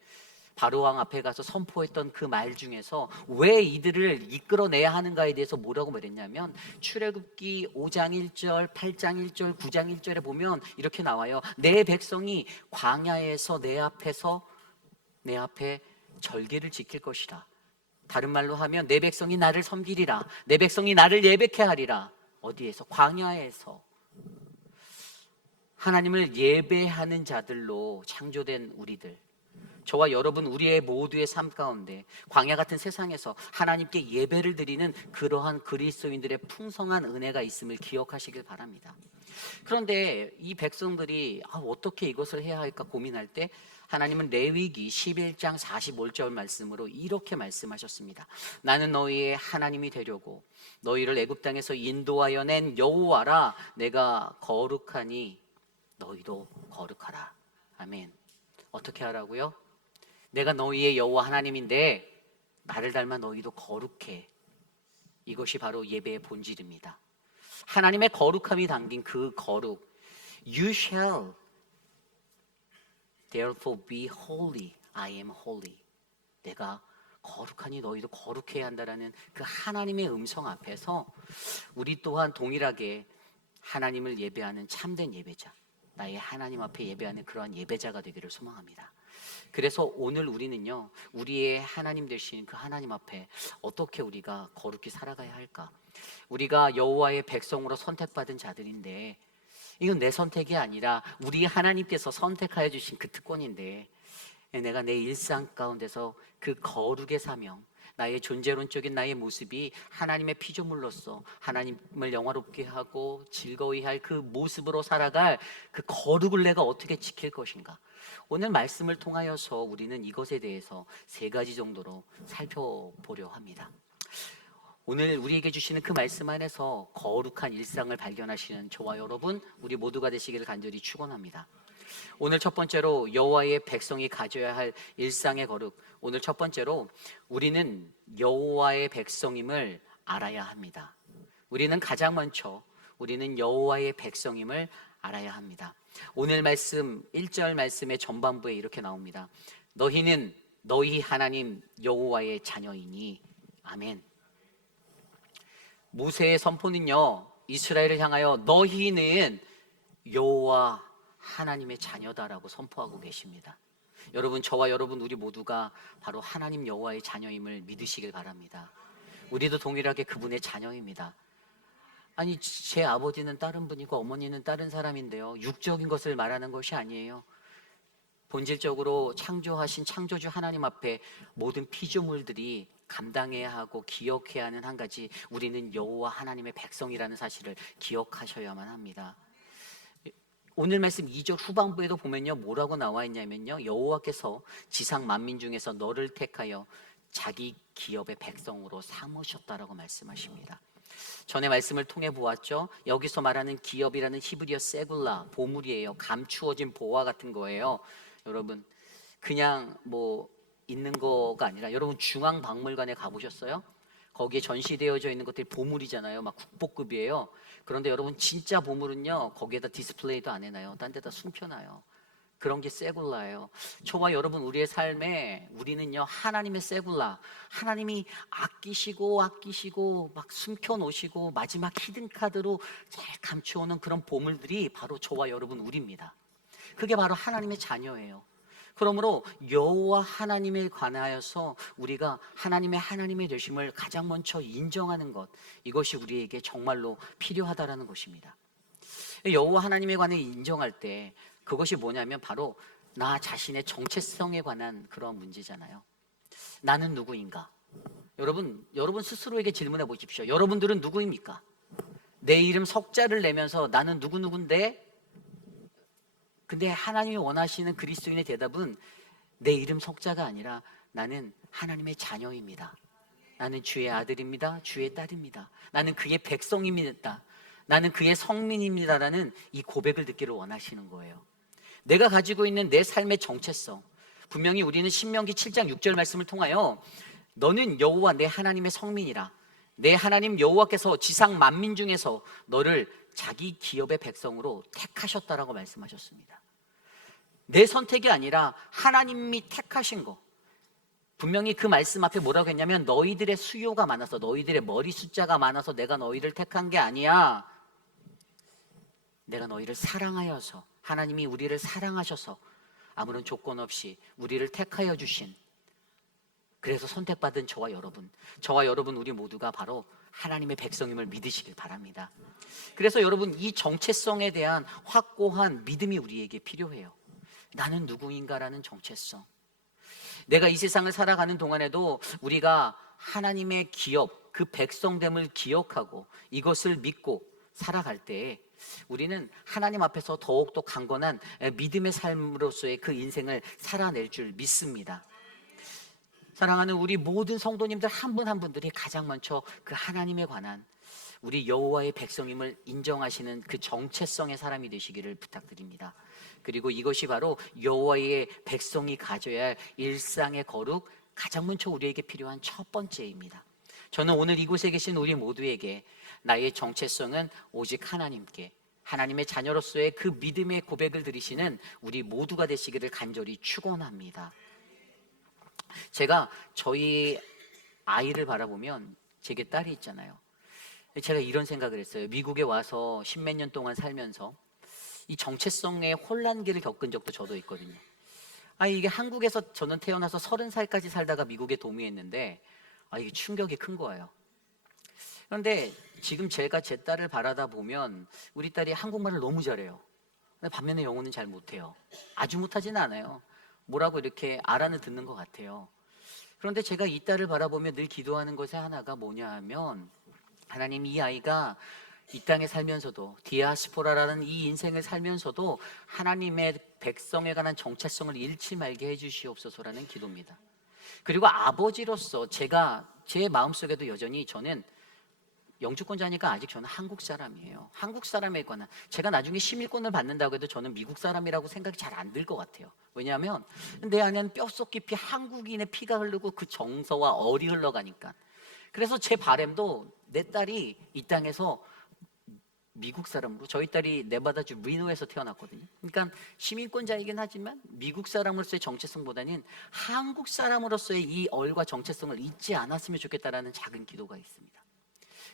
바로왕 앞에 가서 선포했던 그 말 중에서 왜 이들을 이끌어내야 하는가에 대해서 뭐라고 말했냐면 출애굽기 5장 1절, 8장 1절, 9장 1절에 보면 이렇게 나와요. 내 백성이 광야에서 내 앞에 절기를 지킬 것이라. 다른 말로 하면 내 백성이 나를 섬기리라. 내 백성이 나를 예배케 하리라. 어디에서? 광야에서. 하나님을 예배하는 자들로 창조된 우리들, 저와 여러분 우리의 모두의 삶 가운데 광야 같은 세상에서 하나님께 예배를 드리는 그러한 그리스도인들의 풍성한 은혜가 있음을 기억하시길 바랍니다. 그런데 이 백성들이 어떻게 이것을 해야 할까 고민할 때 하나님은 레위기 11장 45절 말씀으로 이렇게 말씀하셨습니다. 나는 너희의 하나님이 되려고 너희를 애굽 땅에서 인도하여 낸 여호와라. 내가 거룩하니 너희도 거룩하라. 아멘. 어떻게 하라고요? 내가 너희의 여호와 하나님인데 나를 닮아 너희도 거룩해. 이것이 바로 예배의 본질입니다. 하나님의 거룩함이 담긴 그 거룩. You shall therefore be holy. I am holy. 내가 거룩하니 너희도 거룩해야 한다라는 그 하나님의 음성 앞에서 우리 또한 동일하게 하나님을 예배하는 참된 예배자, 나의 하나님 앞에 예배하는 그러한 예배자가 되기를 소망합니다. 그래서 오늘 우리는요, 우리의 하나님 되신 그 하나님 앞에 어떻게 우리가 거룩히 살아가야 할까? 우리가 여호와의 백성으로 선택받은 자들인데, 이건 내 선택이 아니라 우리 하나님께서 선택하여 주신 그 특권인데, 내가 내 일상 가운데서 그 거룩의 사명, 나의 존재론적인 나의 모습이 하나님의 피조물로서 하나님을 영화롭게 하고 즐거이 할 그 모습으로 살아갈 그 거룩을 내가 어떻게 지킬 것인가? 오늘 말씀을 통하여서 우리는 이것에 대해서 3가지 정도로 살펴보려 합니다. 오늘 우리에게 주시는 그 말씀 안에서 거룩한 일상을 발견하시는 저와 여러분, 우리 모두가 되시기를 간절히 축원합니다. 오늘 첫 번째로 여호와의 백성이 가져야 할 일상의 거룩. 오늘 첫 번째로 우리는 여호와의 백성임을 알아야 합니다. 우리는 가장 먼저 우리는 여호와의 백성임을 알아야 합니다. 오늘 말씀 1절 말씀의 전반부에 이렇게 나옵니다. 너희는 너희 하나님 여호와의 자녀이니. 아멘. 모세의 선포는요, 이스라엘을 향하여 너희는 여호와 하나님의 자녀다라고 선포하고 계십니다. 여러분, 저와 여러분 우리 모두가 바로 하나님 여호와의 자녀임을 믿으시길 바랍니다. 우리도 동일하게 그분의 자녀입니다. 아니, 제 아버지는 다른 분이고 어머니는 다른 사람인데요, 육적인 것을 말하는 것이 아니에요. 본질적으로 창조하신 창조주 하나님 앞에 모든 피조물들이 감당해야 하고 기억해야 하는 한 가지, 우리는 여호와 하나님의 백성이라는 사실을 기억하셔야만 합니다. 오늘 말씀 2절 후반부에도 보면요, 뭐라고 나와 있냐면요, 여호와께서 지상 만민 중에서 너를 택하여 자기 기업의 백성으로 삼으셨다라고 말씀하십니다. 전에 말씀을 통해 보았죠. 여기서 말하는 기업이라는 히브리어 세굴라, 보물이에요. 감추어진 보화 같은 거예요. 여러분, 그냥 뭐 있는 거가 아니라, 여러분 중앙박물관에 가보셨어요? 거기에 전시되어져 있는 것들이 보물이잖아요. 막 국보급이에요. 그런데 여러분, 진짜 보물은요, 거기에다 디스플레이도 안 해놔요. 딴 데다 숨겨놔요. 그런 게 세굴라예요. 저와 여러분, 우리의 삶에 우리는요, 하나님의 세굴라, 하나님이 아끼시고 막 숨겨놓으시고 마지막 히든카드로 잘 감추어놓은 그런 보물들이 바로 저와 여러분 우리입니다. 그게 바로 하나님의 자녀예요. 그러므로 여호와 하나님에 관하여서 우리가 하나님의 되심을 가장 먼저 인정하는 것, 이것이 우리에게 정말로 필요하다라는 것입니다. 여호와 하나님에 관해 인정할 때 그것이 뭐냐면 바로 나 자신의 정체성에 관한 그런 문제잖아요. 나는 누구인가? 여러분 스스로에게 질문해 보십시오. 여러분들은 누구입니까? 내 이름 석자를 내면서 나는 누구인데? 근데 하나님이 원하시는 그리스도인의 대답은 내 이름 석자가 아니라 나는 하나님의 자녀입니다. 나는 주의 아들입니다. 주의 딸입니다. 나는 그의 백성입니다. 나는 그의 성민입니다라는 이 고백을 듣기를 원하시는 거예요. 내가 가지고 있는 내 삶의 정체성, 분명히 우리는 신명기 7장 6절 말씀을 통하여 너는 여호와 내 하나님의 성민이라, 내 하나님 여호와께서 지상 만민 중에서 너를 자기 기업의 백성으로 택하셨다라고 말씀하셨습니다. 내 선택이 아니라 하나님이 택하신 거. 분명히 그 말씀 앞에 뭐라고 했냐면 너희들의 수요가 많아서, 너희들의 머리 숫자가 많아서 내가 너희를 택한 게 아니야. 내가 너희를 사랑하여서, 하나님이 우리를 사랑하셔서 아무런 조건 없이 우리를 택하여 주신, 그래서 선택받은 저와 여러분 우리 모두가 바로 하나님의 백성임을 믿으시길 바랍니다. 그래서 여러분, 이 정체성에 대한 확고한 믿음이 우리에게 필요해요. 나는 누구인가라는 정체성. 내가 이 세상을 살아가는 동안에도 우리가 하나님의 기업, 그 백성됨을 기억하고 이것을 믿고 살아갈 때 우리는 하나님 앞에서 더욱더 강건한 믿음의 삶으로서의 그 인생을 살아낼 줄 믿습니다. 사랑하는 우리 모든 성도님들 한 분 한 분들이 가장 먼저 그 하나님에 관한 우리 여호와의 백성임을 인정하시는 그 정체성의 사람이 되시기를 부탁드립니다. 그리고 이것이 바로 여호와의 백성이 가져야 할 일상의 거룩, 가장 먼저 우리에게 필요한 첫 번째입니다. 저는 오늘 이곳에 계신 우리 모두에게 나의 정체성은 오직 하나님께, 하나님의 자녀로서의 그 믿음의 고백을 드리시는 우리 모두가 되시기를 간절히 축원합니다. 제가 저희 아이를 바라보면 제게 딸이 있잖아요. 제가 이런 생각을 했어요. 미국에 와서 십몇 년 동안 살면서 이 정체성의 혼란기를 겪은 적도 저도 있거든요. 이게 한국에서 저는 태어나서 30살까지 살다가 미국에 도미했는데 이게 충격이 큰 거예요. 그런데 지금 제가 제 딸을 바라다 보면 우리 딸이 한국말을 너무 잘해요. 근데 반면에 영어는 잘 못해요. 아주 못하지는 않아요. 뭐라고 이렇게 알아는 듣는 것 같아요. 그런데 제가 이 딸을 바라보며 늘 기도하는 것의 하나가 뭐냐 하면, 하나님, 이 아이가 이 땅에 살면서도, 디아스포라라는 이 인생을 살면서도 하나님의 백성에 관한 정체성을 잃지 말게 해주시옵소서라는 기도입니다. 그리고 아버지로서 제가 제 마음속에도 여전히 저는 영주권자니까 아직 저는 한국 사람이에요. 한국 사람에 관한, 제가 나중에 시민권을 받는다고 해도 저는 미국 사람이라고 생각이 잘 안 들 것 같아요. 왜냐하면 내 안에는 뼛속 깊이 한국인의 피가 흐르고 그 정서와 얼이 흘러가니까. 그래서 제 바람도 내 딸이 이 땅에서 미국 사람으로, 저희 딸이 네바다주 리노에서 태어났거든요. 그러니까 시민권자이긴 하지만 미국 사람으로서의 정체성보다는 한국 사람으로서의 이 얼과 정체성을 잊지 않았으면 좋겠다라는 작은 기도가 있습니다.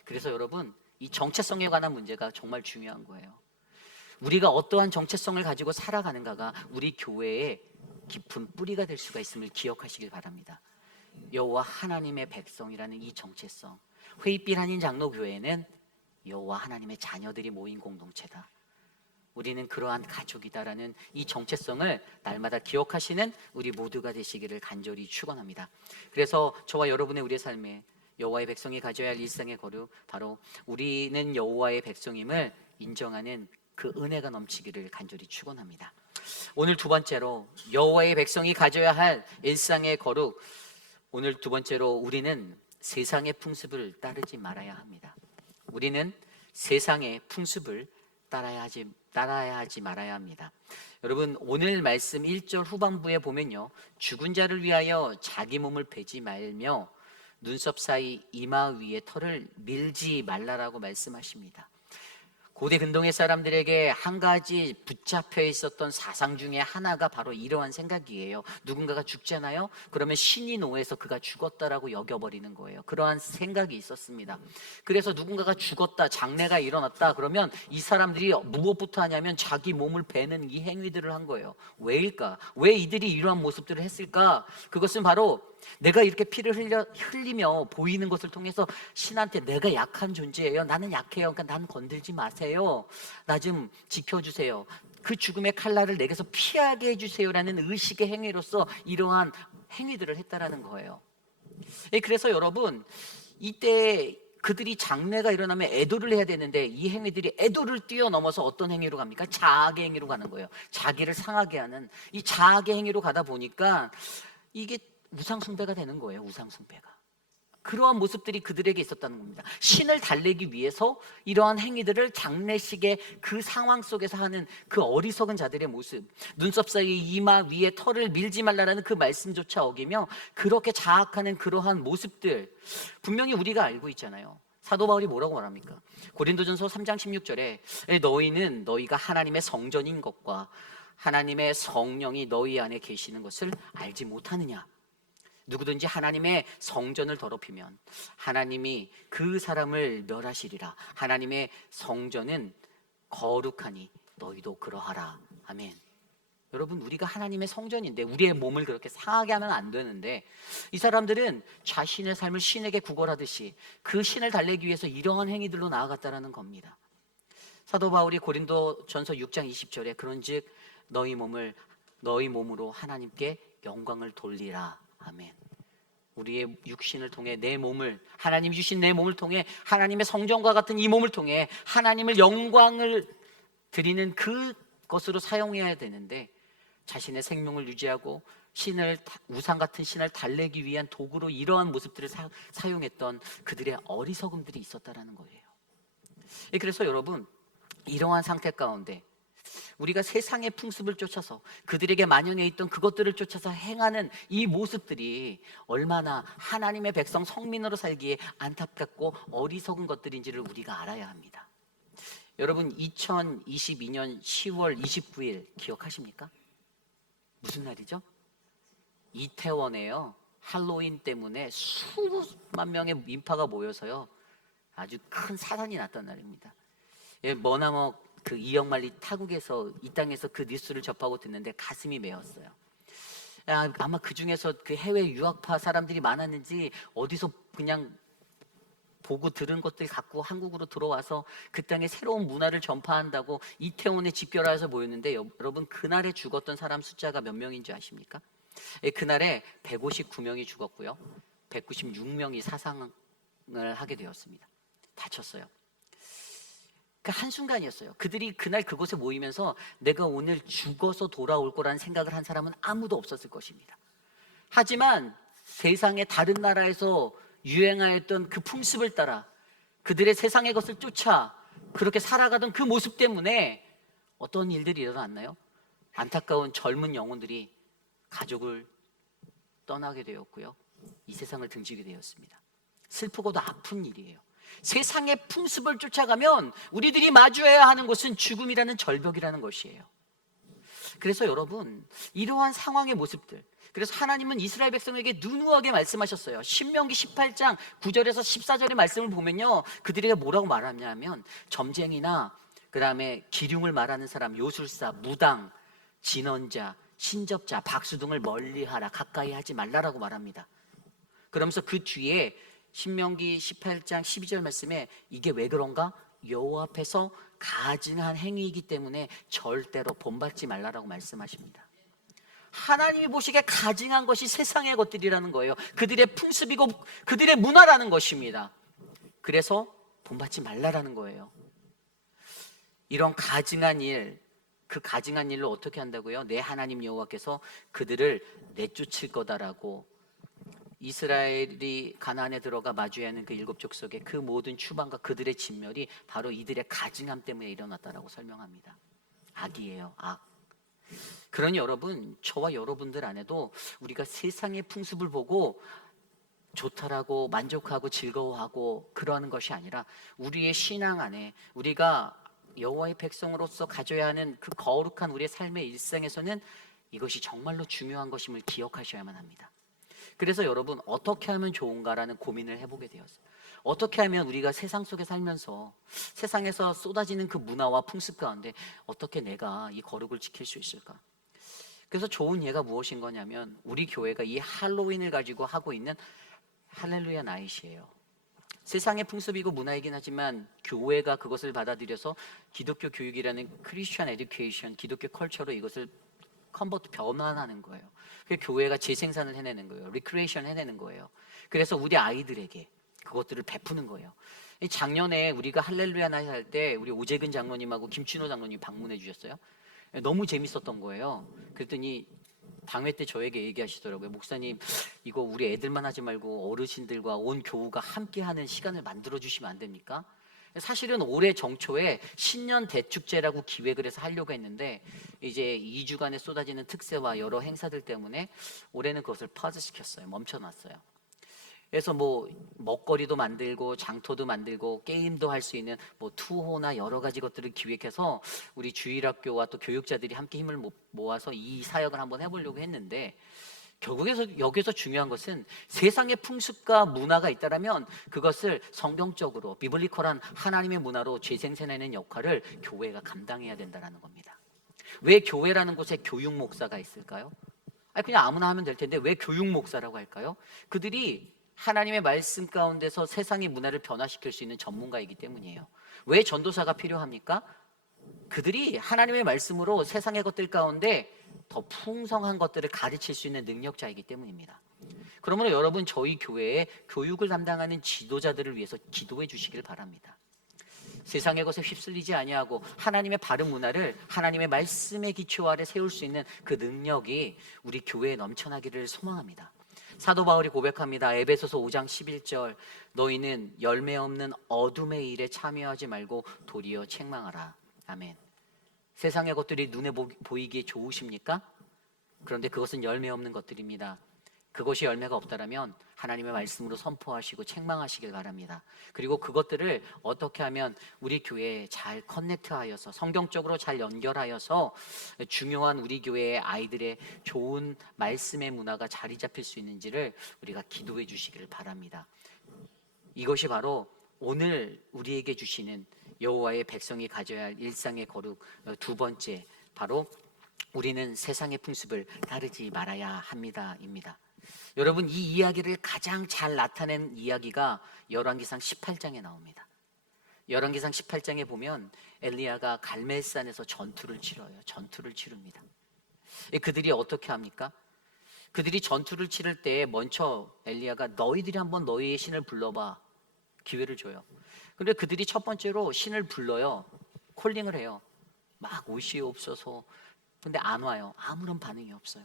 그래서 여러분, 이 정체성에 관한 문제가 정말 중요한 거예요. 우리가 어떠한 정체성을 가지고 살아가는가가 우리 교회의 깊은 뿌리가 될 수가 있음을 기억하시길 바랍니다. 여호와 하나님의 백성이라는 이 정체성, 회의빛 한인 장로교회는 여호와 하나님의 자녀들이 모인 공동체다. 우리는 그러한 가족이다라는 이 정체성을 날마다 기억하시는 우리 모두가 되시기를 간절히 축원합니다. 그래서 저와 여러분의 우리의 삶에 여호와의 백성이 가져야 할 일상의 거룩, 바로 우리는 여호와의 백성임을 인정하는 그 은혜가 넘치기를 간절히 축원합니다. 오늘 두 번째로 여호와의 백성이 가져야 할 일상의 거룩, 오늘 두 번째로 우리는 세상의 풍습을 따르지 말아야 합니다. 우리는 세상의 풍습을 따라야 하지 말아야 합니다. 여러분, 오늘 말씀 1절 후반부에 보면요, 죽은 자를 위하여 자기 몸을 베지 말며 눈썹 사이 이마 위에 털을 밀지 말라라고 말씀하십니다. 고대 근동의 사람들에게 한 가지 붙잡혀 있었던 사상 중에 하나가 바로 이러한 생각이에요. 누군가가 죽잖아요. 그러면 신이 노해서 그가 죽었다라고 여겨버리는 거예요. 그러한 생각이 있었습니다. 그래서 누군가가 죽었다, 장례가 일어났다 그러면 이 사람들이 무엇부터 하냐면 자기 몸을 베는 이 행위들을 한 거예요. 왜일까? 왜 이들이 이러한 모습들을 했을까? 그것은 바로 내가 이렇게 피를 흘리며 보이는 것을 통해서 신한테 내가 약한 존재예요. 나는 약해요. 그러니까 난 건들지 마세요. 나 좀 지켜주세요. 그 죽음의 칼날을 내게서 피하게 해주세요라는 의식의 행위로서 이러한 행위들을 했다라는 거예요. 그래서 여러분, 이때 그들이 장례가 일어나면 애도를 해야 되는데 이 행위들이 애도를 뛰어넘어서 어떤 행위로 갑니까? 자학의 행위로 가는 거예요. 자기를 상하게 하는 이 자학의 행위로 가다 보니까 이게 우상숭배가 되는 거예요. 우상숭배가. 그러한 모습들이 그들에게 있었다는 겁니다. 신을 달래기 위해서 이러한 행위들을 장례식의 그 상황 속에서 하는 그 어리석은 자들의 모습, 눈썹 사이 이마 위에 털을 밀지 말라라는 그 말씀조차 어기며 그렇게 자학하는 그러한 모습들, 분명히 우리가 알고 있잖아요. 사도 바울이 뭐라고 말합니까? 고린도전서 3장 16절에 너희는 너희가 하나님의 성전인 것과 하나님의 성령이 너희 안에 계시는 것을 알지 못하느냐? 누구든지 하나님의 성전을 더럽히면 하나님이 그 사람을 멸하시리라. 하나님의 성전은 거룩하니 너희도 그러하라. 아멘. 여러분, 우리가 하나님의 성전인데 우리의 몸을 그렇게 상하게 하면 안 되는데 이 사람들은 자신의 삶을 신에게 구걸하듯이 그 신을 달래기 위해서 이러한 행위들로 나아갔다라는 겁니다. 사도 바울이 고린도전서 6장 20절에 그런즉 너희 몸으로 하나님께 영광을 돌리라. 아멘. 우리의 육신을 통해 내 몸을, 하나님이 주신 내 몸을 통해, 하나님의 성전과 같은 이 몸을 통해 하나님을 영광을 드리는 그것으로 사용해야 되는데, 자신의 생명을 유지하고 우상 같은 신을 달래기 위한 도구로 이러한 모습들을 사용했던 그들의 어리석음들이 있었다라는 거예요. 그래서 여러분, 이러한 상태 가운데 우리가 세상의 풍습을 쫓아서, 그들에게 만연해 있던 그것들을 쫓아서 행하는 이 모습들이 얼마나 하나님의 백성 성민으로 살기에 안타깝고 어리석은 것들인지를 우리가 알아야 합니다. 여러분, 2022년 10월 29일 기억하십니까? 무슨 날이죠? 이태원에요, 할로윈 때문에 수만 명의 민파가 모여서요, 아주 큰 사단이 났던 날입니다. 머나먼 그 이영만리 타국에서 이 땅에서 그 뉴스를 접하고 듣는데 가슴이 메었어요. 아마 그 중에서 그 해외 유학파 사람들이 많았는지 어디서 그냥 보고 들은 것들 갖고 한국으로 들어와서 그 땅에 새로운 문화를 전파한다고 이태원에 집결해서 모였는데, 여러분, 그날에 죽었던 사람 숫자가 몇 명인지 아십니까? 그날에 159명이 죽었고요, 196명이 사상을 하게 되었습니다. 다쳤어요. 그 한순간이었어요. 그들이 그날 그곳에 모이면서 내가 오늘 죽어서 돌아올 거라는 생각을 한 사람은 아무도 없었을 것입니다. 하지만 세상의 다른 나라에서 유행하였던 그 풍습을 따라 그들의 세상의 것을 쫓아 그렇게 살아가던 그 모습 때문에 어떤 일들이 일어났나요? 안타까운 젊은 영혼들이 가족을 떠나게 되었고요, 이 세상을 등지게 되었습니다. 슬프고도 아픈 일이에요. 세상의 풍습을 쫓아가면 우리들이 마주해야 하는 것은 죽음이라는 절벽이라는 것이에요. 그래서 여러분, 이러한 상황의 모습들, 그래서 하나님은 이스라엘 백성에게 누누하게 말씀하셨어요. 신명기 18장 9절에서 14절의 말씀을 보면요, 그들에게 뭐라고 말하냐면, 점쟁이나 그 다음에 기륭을 말하는 사람, 요술사, 무당, 진언자, 신접자, 박수 등을 멀리하라, 가까이 하지 말라라고 말합니다. 그러면서 그 뒤에 신명기 18장 12절 말씀에 이게 왜 그런가? 여호와 앞에서 가증한 행위이기 때문에 절대로 본받지 말라라고 말씀하십니다. 하나님이 보시기에 가증한 것이 세상의 것들이라는 거예요. 그들의 풍습이고 그들의 문화라는 것입니다. 그래서 본받지 말라라는 거예요. 이런 가증한 일, 그 가증한 일로 어떻게 한다고요? 내 하나님 여호와께서 그들을 내쫓을 거다라고, 이스라엘이 가나안에 들어가 마주해야 하는 그 7족속의 그 모든 추방과 그들의 진멸이 바로 이들의 가증함 때문에 일어났다라고 설명합니다. 악이에요, 악. 그러니 여러분, 저와 여러분들 안에도 우리가 세상의 풍습을 보고 좋다라고 만족하고 즐거워하고 그러하는 것이 아니라, 우리의 신앙 안에 우리가 여호와의 백성으로서 가져야 하는 그 거룩한 우리의 삶의 일상에서는 이것이 정말로 중요한 것임을 기억하셔야만 합니다. 그래서 여러분, 어떻게 하면 좋은가라는 고민을 해보게 되었어요. 어떻게 하면 우리가 세상 속에 살면서 세상에서 쏟아지는 그 문화와 풍습 가운데 어떻게 내가 이 거룩을 지킬 수 있을까? 그래서 좋은 예가 무엇인 거냐면, 우리 교회가 이 할로윈을 가지고 하고 있는 할렐루야 나잇이에요. 세상의 풍습이고 문화이긴 하지만 교회가 그것을 받아들여서 기독교 교육이라는 크리스천 에듀케이션, 기독교 컬처로 이것을 컨버트, 변환하는 거예요. 그래서 교회가 재생산을 해내는 거예요. 리크레이션 해내는 거예요. 그래서 우리 아이들에게 그것들을 베푸는 거예요. 작년에 우리가 할렐루야 나잇 할 때 우리 오재근 장로님하고 김춘호 장로님 방문해 주셨어요. 너무 재밌었던 거예요. 그랬더니 당회 때 저에게 얘기하시더라고요. 목사님, 이거 우리 애들만 하지 말고 어르신들과 온 교우가 함께하는 시간을 만들어 주시면 안 됩니까? 사실은 올해 정초에 신년 대축제라고 기획을 해서 하려고 했는데, 이제 2주간에 쏟아지는 특세와 여러 행사들 때문에 올해는 그것을 파즈시켰어요. 멈춰놨어요. 그래서 뭐 먹거리도 만들고 장터도 만들고 게임도 할 수 있는 뭐 투호나 여러 가지 것들을 기획해서 우리 주일학교와 또 교육자들이 함께 힘을 모아서 이 사역을 한번 해보려고 했는데, 결국에서 여기서 중요한 것은 세상의 풍습과 문화가 있다라면 그것을 성경적으로 비블리컬한 하나님의 문화로 재생산해내는 역할을 교회가 감당해야 된다는 겁니다. 왜 교회라는 곳에 교육 목사가 있을까요? 그냥 아무나 하면 될 텐데 왜 교육 목사라고 할까요? 그들이 하나님의 말씀 가운데서 세상의 문화를 변화시킬 수 있는 전문가이기 때문이에요. 왜 전도사가 필요합니까? 그들이 하나님의 말씀으로 세상의 것들 가운데 더 풍성한 것들을 가르칠 수 있는 능력자이기 때문입니다. 그러므로 여러분, 저희 교회에 교육을 담당하는 지도자들을 위해서 기도해 주시길 바랍니다. 세상의 것에 휩쓸리지 아니하고 하나님의 바른 문화를 하나님의 말씀의 기초 아래 세울 수 있는 그 능력이 우리 교회에 넘쳐나기를 소망합니다. 사도 바울이 고백합니다. 에베소서 5장 11절, 너희는 열매 없는 어둠의 일에 참여하지 말고 도리어 책망하라. 아멘. 세상의 것들이 눈에 보이기에 좋으십니까? 그런데 그것은 열매 없는 것들입니다. 그것이 열매가 없다라면 하나님의 말씀으로 선포하시고 책망하시길 바랍니다. 그리고 그것들을 어떻게 하면 우리 교회에 잘 커넥트하여서 성경적으로 잘 연결하여서 중요한 우리 교회의 아이들의 좋은 말씀의 문화가 자리 잡힐 수 있는지를 우리가 기도해 주시길 바랍니다. 이것이 바로 오늘 우리에게 주시는 여호와의 백성이 가져야 할 일상의 거룩 두 번째, 바로 우리는 세상의 풍습을 따르지 말아야 합니다입니다. 여러분, 이 이야기를 가장 잘 나타낸 이야기가 열왕기상 18장에 나옵니다. 열왕기상 18장에 보면 엘리야가 갈멜산에서 전투를 치러요. 전투를 치릅니다. 그들이 어떻게 합니까? 그들이 전투를 치를 때 먼저 엘리야가 너희들이 한번 너희의 신을 불러봐, 기회를 줘요. 그런데 그들이 첫 번째로 신을 불러요. 콜링을 해요. 막 오시옵소서. 근데 안 와요. 아무런 반응이 없어요.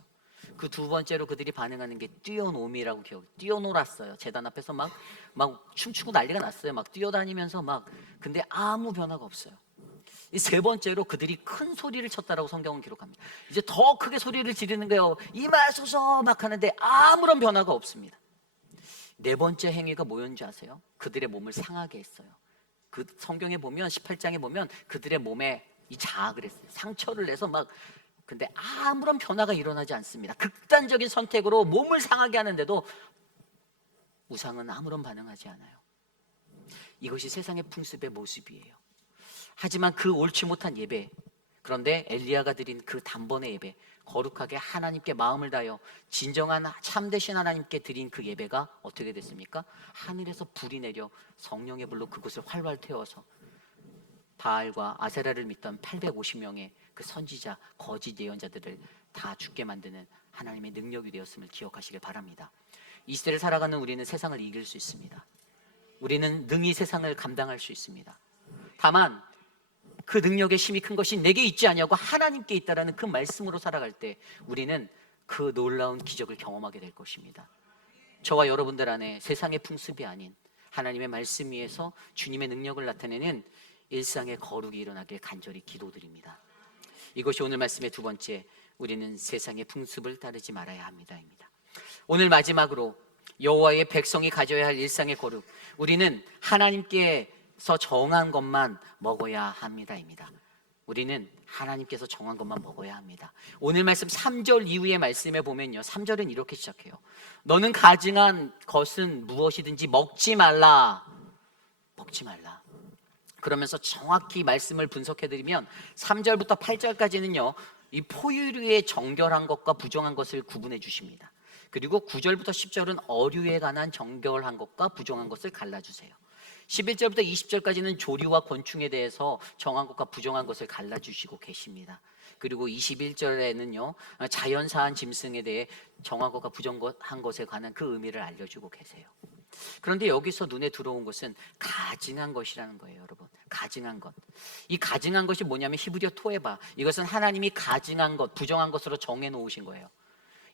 그 두 번째로 그들이 반응하는 게 뛰어노미라고 뛰어놀았어요. 제단 앞에서 막 춤추고 난리가 났어요. 막 뛰어다니면서 근데 아무 변화가 없어요. 이 세 번째로 그들이 큰 소리를 쳤다라고 성경은 기록합니다. 이제 더 크게 소리를 지르는 거예요. 임하소서 막 하는데 아무런 변화가 없습니다. 네 번째 행위가 뭐였는지 아세요? 그들의 몸을 상하게 했어요. 그 성경에 보면 18장에 보면 그들의 몸에 이 자학을 했어요. 상처를 내서 근데 아무런 변화가 일어나지 않습니다. 극단적인 선택으로 몸을 상하게 하는데도 우상은 아무런 반응하지 않아요. 이것이 세상의 풍습의 모습이에요. 하지만 그 옳지 못한 예배, 그런데 엘리야가 드린 그 단번의 예배, 거룩하게 하나님께 마음을 다하여 진정한 참되신 하나님께 드린 그 예배가 어떻게 됐습니까? 하늘에서 불이 내려 성령의 불로 그곳을 활활 태워서 바알과 아세라를 믿던 850명의 그 선지자, 거짓 예언자들을 다 죽게 만드는 하나님의 능력이 되었음을 기억하시길 바랍니다. 이 시대를 살아가는 우리는 세상을 이길 수 있습니다. 우리는 능히 세상을 감당할 수 있습니다. 다만 그 능력의 힘이 큰 것이 내게 있지 아니하고 하나님께 있다라는 그 말씀으로 살아갈 때 우리는 그 놀라운 기적을 경험하게 될 것입니다. 저와 여러분들 안에 세상의 풍습이 아닌 하나님의 말씀 위에서 주님의 능력을 나타내는 일상의 거룩이 일어나길 간절히 기도드립니다. 이것이 오늘 말씀의 두 번째, 우리는 세상의 풍습을 따르지 말아야 합니다입니다. 오늘 마지막으로 여호와의 백성이 가져야 할 일상의 거룩, 우리는 하나님께서 정한 것만 먹어야 합니다입니다. 우리는 하나님께서 정한 것만 먹어야 합니다. 오늘 말씀 3절 이후의 말씀에 보면요, 3절은 이렇게 시작해요. 너는 가증한 것은 무엇이든지 먹지 말라. 먹지 말라. 그러면서 정확히 말씀을 분석해드리면 3절부터 8절까지는요, 이 포유류의 정결한 것과 부정한 것을 구분해 주십니다. 그리고 9절부터 10절은 어류에 관한 정결한 것과 부정한 것을 갈라주세요. 11절부터 20절까지는 조류와 곤충에 대해서 정한 것과 부정한 것을 갈라주시고 계십니다. 그리고 21절에는요, 자연사한 짐승에 대해 정한 것과 부정한 것에 관한 그 의미를 알려주고 계세요. 그런데 여기서 눈에 들어온 것은 가증한 것이라는 거예요, 여러분. 가증한 것. 이 가증한 것이 뭐냐면 히브리어 토에바. 이것은 하나님이 가증한 것, 부정한 것으로 정해 놓으신 거예요.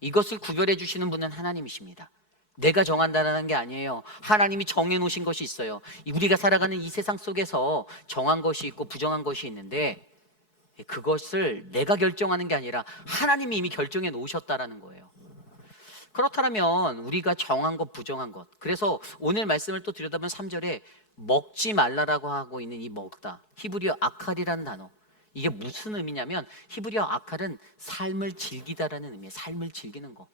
이것을 구별해 주시는 분은 하나님이십니다. 내가 정한다는 게 아니에요. 하나님이 정해 놓으신 것이 있어요. 우리가 살아가는 이 세상 속에서 정한 것이 있고 부정한 것이 있는데 그것을 내가 결정하는 게 아니라 하나님이 이미 결정해 놓으셨다라는 거예요. 그렇다면 우리가 정한 것, 부정한 것, 그래서 오늘 말씀을 또 들여다보면 3절에 먹지 말라라고 하고 있는 이 먹다, 히브리어 아칼이라는 단어, 이게 무슨 의미냐면 히브리어 아칼은 삶을 즐기다라는 의미예요. 삶을 즐기는 거.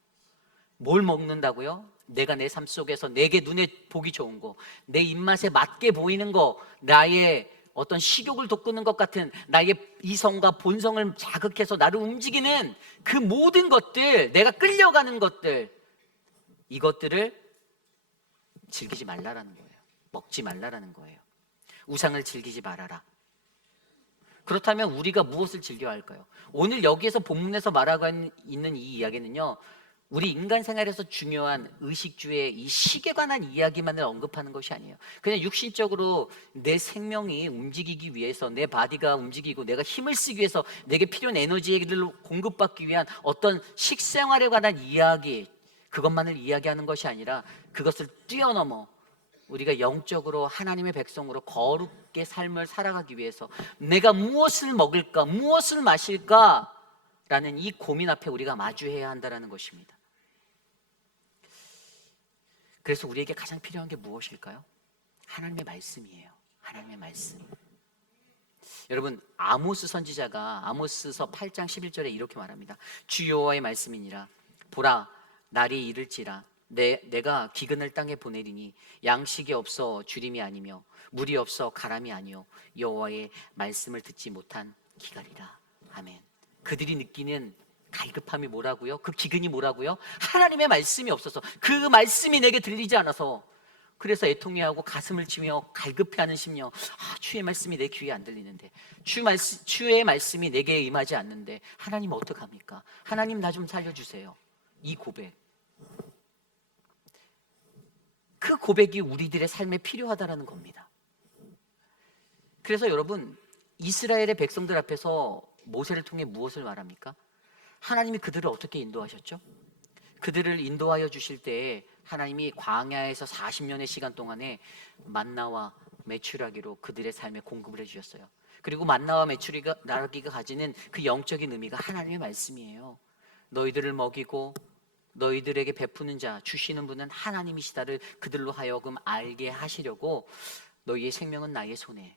뭘 먹는다고요? 내가 내 삶 속에서 내게 눈에 보기 좋은 거, 내 입맛에 맞게 보이는 거, 나의 어떤 식욕을 돋구는 것 같은 나의 이성과 본성을 자극해서 나를 움직이는 그 모든 것들, 내가 끌려가는 것들, 이것들을 즐기지 말라라는 거예요. 먹지 말라라는 거예요. 우상을 즐기지 말아라. 그렇다면 우리가 무엇을 즐겨야 할까요? 오늘 여기에서 본문에서 말하고 있는 이 이야기는요, 우리 인간 생활에서 중요한 의식주의 이 식에 관한 이야기만을 언급하는 것이 아니에요. 그냥 육신적으로 내 생명이 움직이기 위해서, 내 바디가 움직이고 내가 힘을 쓰기 위해서 내게 필요한 에너지를 공급받기 위한 어떤 식생활에 관한 이야기, 그것만을 이야기하는 것이 아니라 그것을 뛰어넘어 우리가 영적으로 하나님의 백성으로 거룩의 삶을 살아가기 위해서 내가 무엇을 먹을까, 무엇을 마실까 라는 이 고민 앞에 우리가 마주해야 한다는 것입니다. 그래서 우리에게 가장 필요한 게 무엇일까요? 하나님의 말씀이에요. 하나님의 말씀. 여러분, 아모스 선지자가 아모스서 8장 11절에 이렇게 말합니다. 주 여호와의 말씀이니라. 보라, 날이 이를지라. 내가 기근을 땅에 보내리니 양식이 없어 주림이 아니며 물이 없어 가람이 아니요 여호와의 말씀을 듣지 못한 기갈이라. 아멘. 그들이 느끼는 갈급함이 뭐라고요? 그 기근이 뭐라고요? 하나님의 말씀이 없어서, 그 말씀이 내게 들리지 않아서, 그래서 애통해하고 가슴을 치며 갈급해하는 심령. 주의 말씀이 내 귀에 안 들리는데, 주의 말씀이 내게 임하지 않는데 하나님 어떡합니까? 하나님 나 좀 살려주세요. 이 고백, 그 고백이 우리들의 삶에 필요하다라는 겁니다. 그래서 여러분, 이스라엘의 백성들 앞에서 모세를 통해 무엇을 말합니까? 하나님이 그들을 어떻게 인도하셨죠? 그들을 인도하여 주실 때에 하나님이 광야에서 40년의 시간 동안에 만나와 메추라기로 그들의 삶에 공급을 해주셨어요. 그리고 만나와 메추라기가 가지는 그 영적인 의미가 하나님의 말씀이에요. 너희들을 먹이고 너희들에게 베푸는 자, 주시는 분은 하나님이시다를 그들로 하여금 알게 하시려고 너희의 생명은 나의 손에,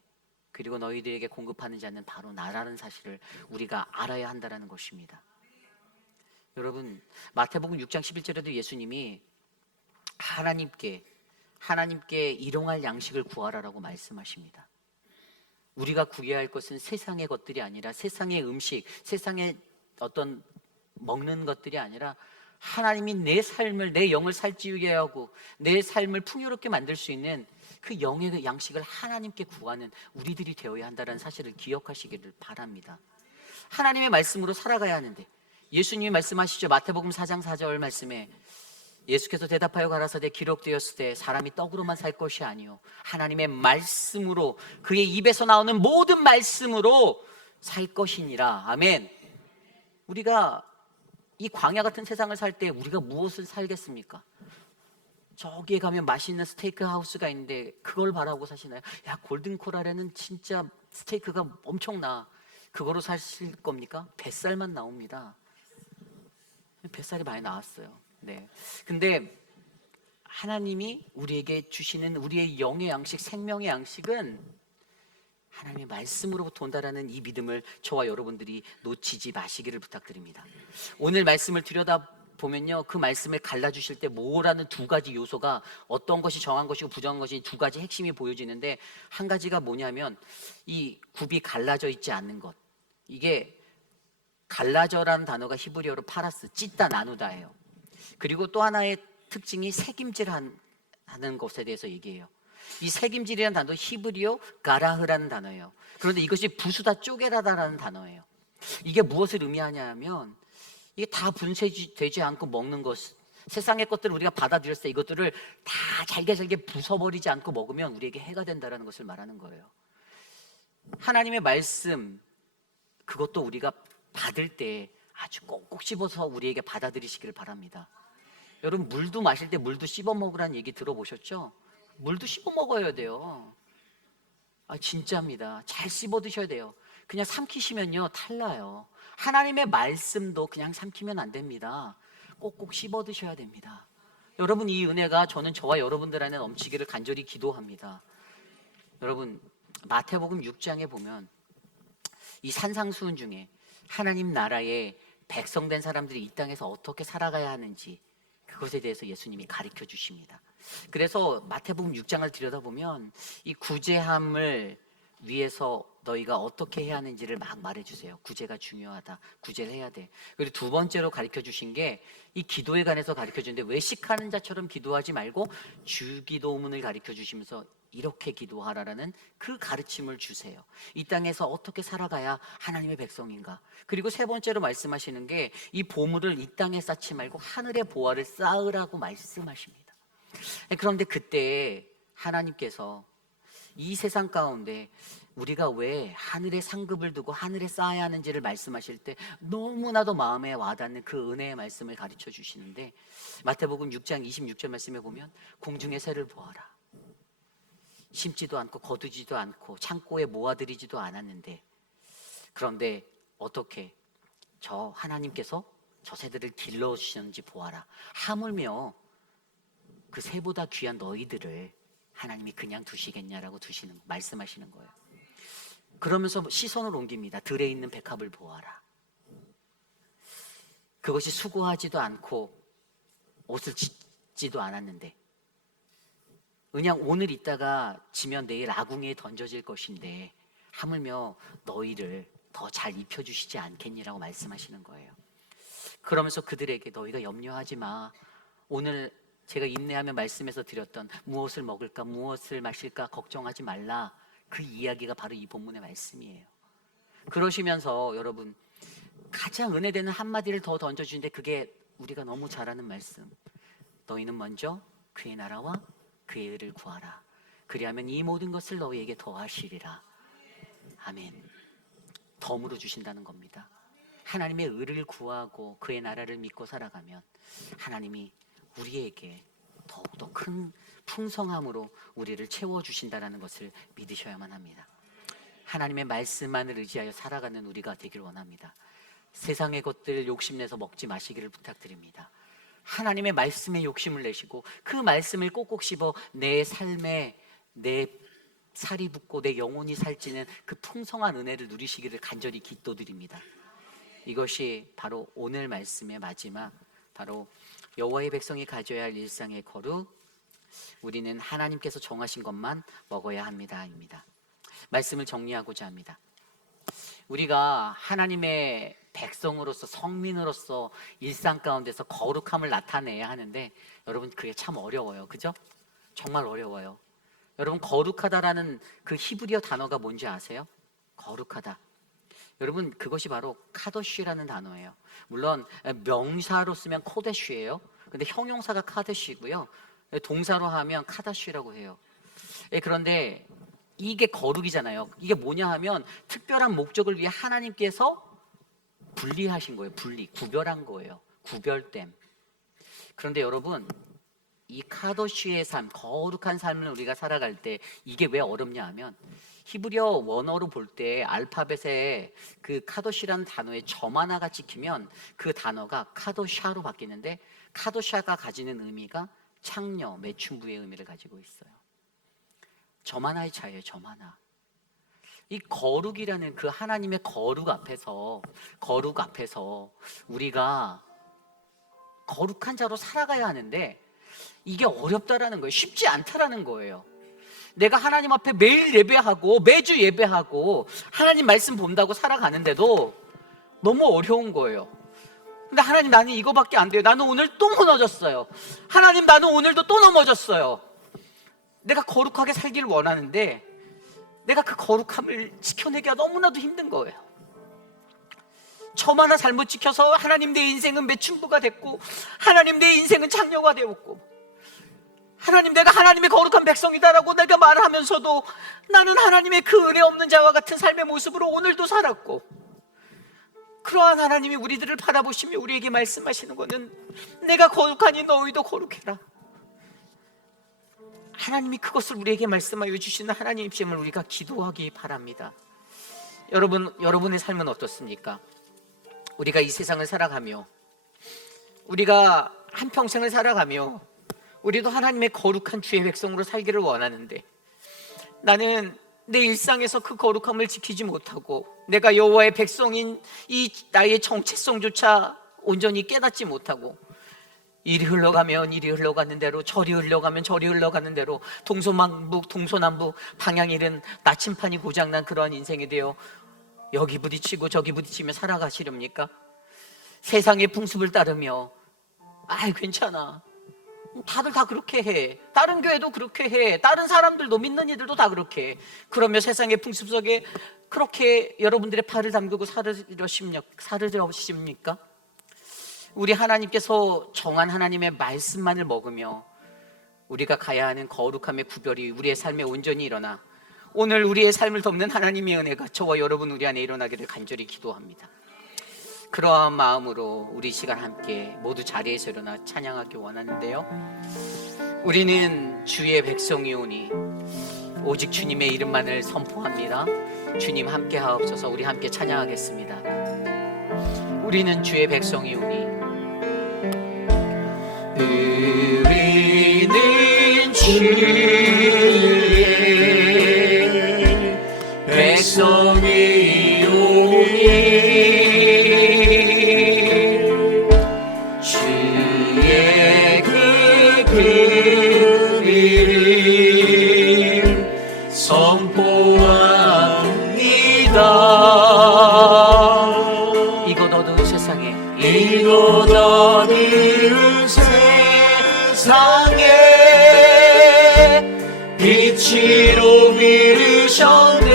그리고 너희들에게 공급하는 자는 바로 나라는 사실을 우리가 알아야 한다는 것입니다. 여러분, 마태복음 6장 11절에도 예수님이 하나님께 일용할 양식을 구하라라고 말씀하십니다. 우리가 구해야 할 것은 세상의 것들이 아니라, 세상의 음식, 세상의 어떤 먹는 것들이 아니라 하나님이 내 삶을, 내 영을 살찌우게 하고 내 삶을 풍요롭게 만들 수 있는 그 영의 양식을 하나님께 구하는 우리들이 되어야 한다는 사실을 기억하시기를 바랍니다. 하나님의 말씀으로 살아가야 하는데, 예수님이 말씀하시죠. 마태복음 4장 4절 말씀에 예수께서 대답하여 가라사대 기록되었을 때 사람이 떡으로만 살 것이 아니요 하나님의 말씀으로, 그의 입에서 나오는 모든 말씀으로 살 것이니라. 아멘. 우리가 이 광야 같은 세상을 살 때 우리가 무엇을 살겠습니까? 저기에 가면 맛있는 스테이크 하우스가 있는데 그걸 바라고 사시나요? 야, 골든코랄에는 진짜 스테이크가 엄청나. 그거로 사실 겁니까? 뱃살만 나옵니다. 뱃살이 많이 나왔어요. 네. 근데 하나님이 우리에게 주시는 우리의 영의 양식, 생명의 양식은 하나님의 말씀으로부터 온다라는 이 믿음을 저와 여러분들이 놓치지 마시기를 부탁드립니다. 오늘 말씀을 들여다보면요, 그 말씀을 갈라주실 때 뭐라는 두 가지 요소가, 어떤 것이 정한 것이고 부정한 것이 두 가지 핵심이 보여지는데, 한 가지가 뭐냐면 이 굽이 갈라져 있지 않는 것. 이게 갈라져라는 단어가 히브리어로 파라스, 찢다 나누다예요. 그리고 또 하나의 특징이 새김질하는 것에 대해서 얘기해요. 이 새김질이라는 단어 히브리어 가라흐라는 단어예요. 그런데 이것이 부수다 쪼개라다라는 단어예요. 이게 무엇을 의미하냐면, 이게 다 분쇄되지 않고 먹는 것, 세상의 것들을 우리가 받아들였을 때 이것들을 다 잘게 부숴버리지 않고 먹으면 우리에게 해가 된다는 것을 말하는 거예요. 하나님의 말씀, 그것도 우리가 받을 때 아주 꼭꼭 씹어서 우리에게 받아들이시기를 바랍니다. 여러분, 물도 마실 때 물도 씹어 먹으라는 얘기 들어보셨죠? 물도 씹어 먹어야 돼요. 진짜입니다. 잘 씹어 드셔야 돼요. 그냥 삼키시면요 탈나요. 하나님의 말씀도 그냥 삼키면 안 됩니다. 꼭꼭 씹어 드셔야 됩니다. 여러분, 이 은혜가 저와 여러분들 안에 넘치기를 간절히 기도합니다. 여러분, 마태복음 6장에 보면 이 산상수훈 중에 하나님 나라의 백성된 사람들이 이 땅에서 어떻게 살아가야 하는지, 그것에 대해서 예수님이 가르쳐 주십니다. 그래서 마태복음 6장을 들여다보면 이 구제함을 위해서 너희가 어떻게 해야 하는지를 막 말해주세요. 구제가 중요하다. 구제를 해야 돼. 그리고 두 번째로 가르쳐 주신 게 이 기도에 관해서 가르쳐 주는데, 외식하는 자처럼 기도하지 말고 주기도문을 가르쳐 주시면서 이렇게 기도하라라는 그 가르침을 주세요. 이 땅에서 어떻게 살아가야 하나님의 백성인가. 그리고 세 번째로 말씀하시는 게 이 보물을 이 땅에 쌓지 말고 하늘의 보화를 쌓으라고 말씀하십니다. 그런데 그때 하나님께서 이 세상 가운데 우리가 왜 하늘에 상급을 두고 하늘에 쌓아야 하는지를 말씀하실 때 너무나도 마음에 와닿는 그 은혜의 말씀을 가르쳐 주시는데, 마태복음 6장 26절 말씀에 보면 공중의 새를 보아라. 심지도 않고 거두지도 않고 창고에 모아들이지도 않았는데, 그런데 어떻게 저 하나님께서 저 새들을 길러주시는지 보아라. 하물며 그 새보다 귀한 너희들을 하나님이 그냥 두시겠냐라고 말씀하시는 거예요. 그러면서 시선을 옮깁니다. 들에 있는 백합을 보아라. 그것이 수고하지도 않고 옷을 짓지도 않았는데 그냥 오늘 있다가 지면 내일 아궁이에 던져질 것인데 하물며 너희를 더 잘 입혀주시지 않겠니라고 말씀하시는 거예요. 그러면서 그들에게 너희가 염려하지 마. 오늘 제가 인내하며 말씀에서 드렸던 무엇을 먹을까 무엇을 마실까 걱정하지 말라, 그 이야기가 바로 이 본문의 말씀이에요. 그러시면서 여러분 가장 은혜되는 한마디를 더 던져주는데 그게 우리가 너무 잘 아는 말씀. 너희는 먼저 그의 나라와 그의 의를 구하라. 그리하면 이 모든 것을 너희에게 더하시리라. 아멘. 덤으로 주신다는 겁니다. 하나님의 의를 구하고 그의 나라를 믿고 살아가면 하나님이 우리에게 더욱더 큰 풍성함으로 우리를 채워주신다는 것을 믿으셔야만 합니다. 하나님의 말씀만을 의지하여 살아가는 우리가 되길 원합니다. 세상의 것들 욕심내서 먹지 마시기를 부탁드립니다. 하나님의 말씀에 욕심을 내시고 그 말씀을 꼭꼭 씹어 내 삶에 내 살이 붙고 내 영혼이 살찌는 그 풍성한 은혜를 누리시기를 간절히 기도드립니다. 이것이 바로 오늘 말씀의 마지막, 바로 여호와의 백성이 가져야 할 일상의 거룩, 우리는 하나님께서 정하신 것만 먹어야 합니다입니다. 말씀을 정리하고자 합니다. 우리가 하나님의 백성으로서 성민으로서 일상 가운데서 거룩함을 나타내야 하는데 여러분 그게 참 어려워요. 그죠? 정말 어려워요. 여러분 거룩하다라는 그 히브리어 단어가 뭔지 아세요? 거룩하다. 여러분 그것이 바로 카도시라는 단어예요. 물론 명사로 쓰면 코데시예요. 근데 형용사가 카데시고요. 동사로 하면 카다시라고 해요. 그런데 이게 거룩이잖아요. 이게 뭐냐 하면 특별한 목적을 위해 하나님께서 분리하신 거예요. 구별한 거예요. 구별됨. 그런데 여러분 이 카도시의 삶, 거룩한 삶을 우리가 살아갈 때 이게 왜 어렵냐 하면 히브리어 원어로 볼 때 알파벳에 그 카도시라는 단어에 점 하나가 찍히면 그 단어가 카도샤로 바뀌는데 카도샤가 가지는 의미가 창녀, 매춘부의 의미를 가지고 있어요. 점 하나의 차이예요. 점 하나. 이 거룩이라는 그 하나님의 거룩 앞에서 우리가 거룩한 자로 살아가야 하는데 이게 어렵다라는 거예요. 쉽지 않다라는 거예요. 내가 하나님 앞에 매일 예배하고 매주 예배하고 하나님 말씀 본다고 살아가는데도 너무 어려운 거예요. 근데 하나님 나는 이거밖에 안 돼요. 나는 오늘 또 무너졌어요. 하나님 나는 오늘도 또 넘어졌어요. 내가 거룩하게 살기를 원하는데 내가 그 거룩함을 지켜내기가 너무나도 힘든 거예요. 점 하나 잘못 지켜서 하나님 내 인생은 매춘부가 됐고 하나님 내 인생은 창녀가 되었고 하나님 내가 하나님의 거룩한 백성이다라고 내가 말하면서도 나는 하나님의 그 은혜 없는 자와 같은 삶의 모습으로 오늘도 살았고, 그러한 하나님이 우리들을 바라보시며 우리에게 말씀하시는 것은 내가 거룩하니 너희도 거룩해라. 하나님이 그것을 우리에게 말씀하여 주시는 하나님이심을 우리가 기도하기 바랍니다. 여러분의 삶은 어떻습니까? 우리가 이 세상을 살아가며 우리가 한평생을 살아가며 우리도 하나님의 거룩한 주의 백성으로 살기를 원하는데 나는 내 일상에서 그 거룩함을 지키지 못하고 내가 여호와의 백성인 이 나의 정체성조차 온전히 깨닫지 못하고 이리 흘러가면 이리 흘러가는 대로 저리 흘러가면 저리 흘러가는 대로 동서남북 방향 잃은 나침판이 고장난 그러한 인생이 되어 여기 부딪히고 저기 부딪히며 살아가시렵니까? 세상의 풍습을 따르며 괜찮아 다들 다 그렇게 해. 다른 교회도 그렇게 해. 다른 사람들도, 믿는 이들도 다 그렇게 해. 그러면 세상의 풍습 속에 그렇게 여러분들의 발을 담그고 살으십니까? 우리 하나님께서 정한 하나님의 말씀만을 먹으며 우리가 가야 하는 거룩함의 구별이 우리의 삶에 온전히 일어나 오늘 우리의 삶을 덮는 하나님의 은혜가 저와 여러분 우리 안에 일어나기를 간절히 기도합니다. 그러한 마음으로 우리 시간 함께 모두 자리에서 일어나 찬양하기 원하는데요, 우리는 주의 백성이오니 오직 주님의 이름만을 선포합니다. 주님 함께 하옵소서. 우리 함께 찬양하겠습니다. 우리는 주의 백성이오니 우리는 주의 백성이오니 주의 그 이름 선포합니다. 이곳 어두운 세상에 이곳 어두운 세상에 빛으로 비르셨네.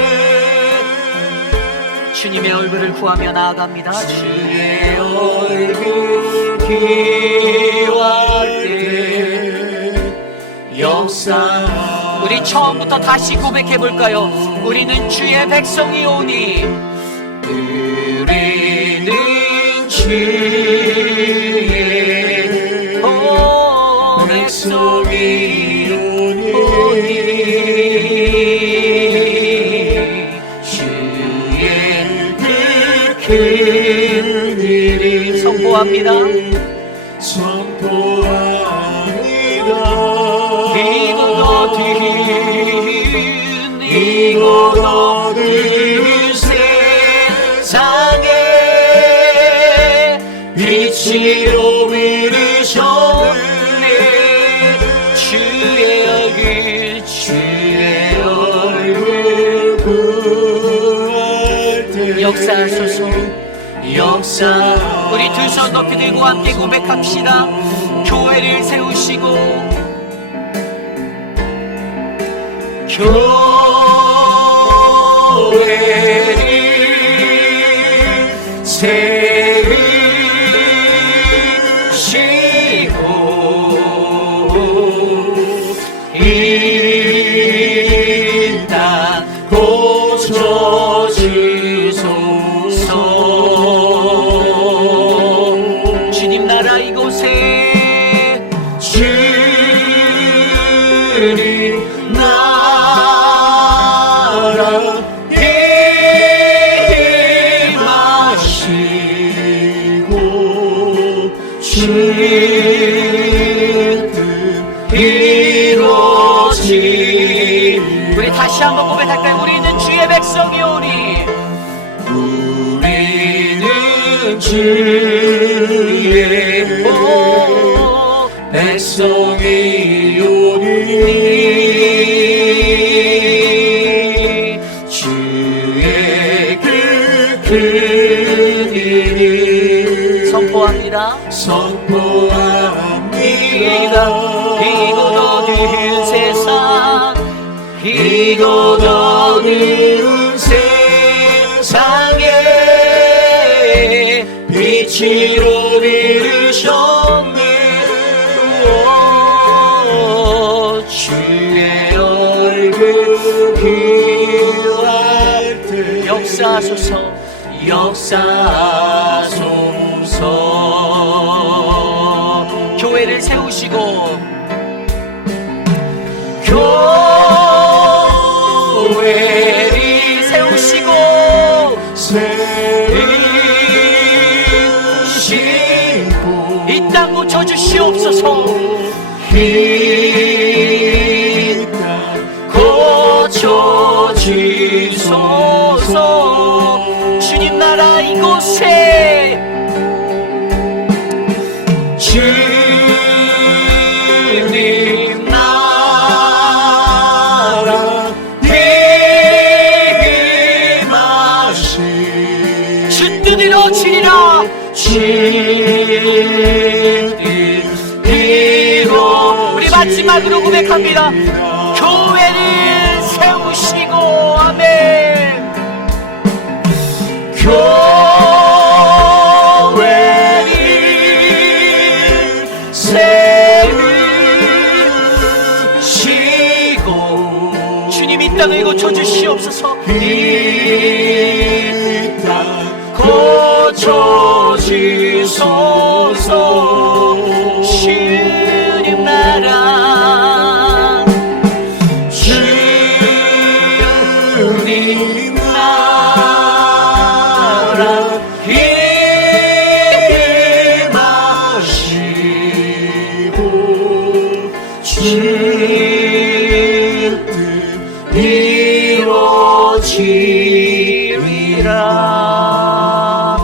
주님의 얼굴을 구하며 나아갑니다. 주의 얼굴 기와할 때 역사. 우리 처음부터 다시 고백해볼까요? 우리는 주의 백성이오니 우리는 주의 백성이오니 주의 그 이름 선포합니다. 이곳 어두운 세상에 빛으로 비르셨네. 주의 얼굴 구할 때 역사하소서. 우리 두 손 높이 들고 함께 고백합시다. 교회를 세우시고 교회를 세우시고 이 땅 고쳐주소서. 주님 나라 이곳에 주님 나라 임하시고 주의 뜻 이루어지. 우리 다시 한번 고백할까요? 우리는 주의 백성이오니 우리는 주의 백성이오니 주의 그 이름 선포합니다. 이곳 어두운 세상 이곳 어두운 세상에 빛으로 비르셨네. 주의 얼굴 기할 때 역사하소서. 교회를 세우시고 교회를 세우시고 이 땅 고쳐주시옵소서. 이 땅 고쳐주소서. 주님 나라 이곳에 주님 나라 임하시. 주 뜻 이루어지리라. 주 뜻 이루어지리라. 마지막으로 고백합니다. 교회를 세우시고. 아멘. 교회를 세우시고. 주님 이 땅을 고쳐주시옵소서. 이 땅 고쳐주소서. 주님 나라, 주님 나라 임하시고 주의 뜻 이루어지리라.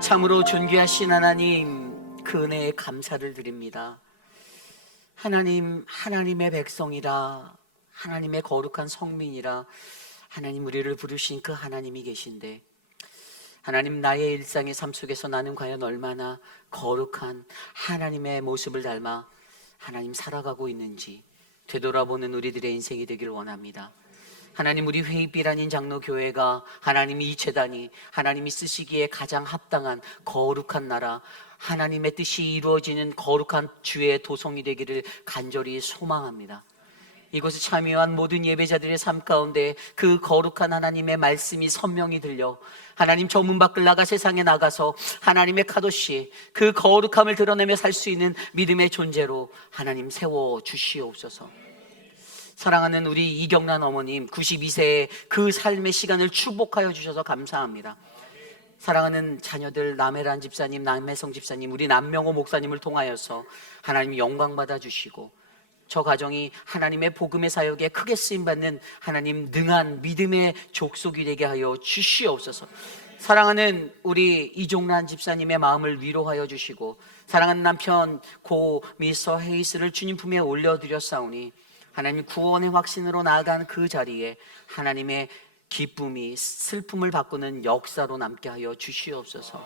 참으로 존귀하신 하나님, 그 은혜에 감사를 드립니다. 하나님, 하나님의 백성이라, 하나님의 거룩한 성민이라 하나님 우리를 부르신 그 하나님이 계신데, 하나님, 나의 일상의 삶 속에서 나는 과연 얼마나 거룩한 하나님의 모습을 닮아 하나님 살아가고 있는지 되돌아보는 우리들의 인생이 되길 원합니다. 하나님, 우리 회입빛 아닌 장로교회가 하나님이 이 재단이 하나님이 쓰시기에 가장 합당한 거룩한 나라, 하나님의 뜻이 이루어지는 거룩한 주의 도성이 되기를 간절히 소망합니다. 이곳에 참여한 모든 예배자들의 삶 가운데 그 거룩한 하나님의 말씀이 선명히 들려 하나님 저 문 밖을 나가 세상에 나가서 하나님의 카도시, 그 거룩함을 드러내며 살 수 있는 믿음의 존재로 하나님 세워 주시옵소서. 사랑하는 우리 이경란 어머님 92세의 그 삶의 시간을 축복하여 주셔서 감사합니다. 사랑하는 자녀들 남혜란 집사님, 남혜성 집사님, 우리 남명호 목사님을 통하여서 하나님 영광 받아 주시고 저 가정이 하나님의 복음의 사역에 크게 쓰임받는 하나님 능한 믿음의 족속이 되게 하여 주시옵소서. 사랑하는 우리 이종란 집사님의 마음을 위로하여 주시고 사랑하는 남편 고 미스터 헤이스를 주님 품에 올려드렸사오니 하나님 구원의 확신으로 나아간 그 자리에 하나님의 기쁨이 슬픔을 바꾸는 역사로 남게 하여 주시옵소서.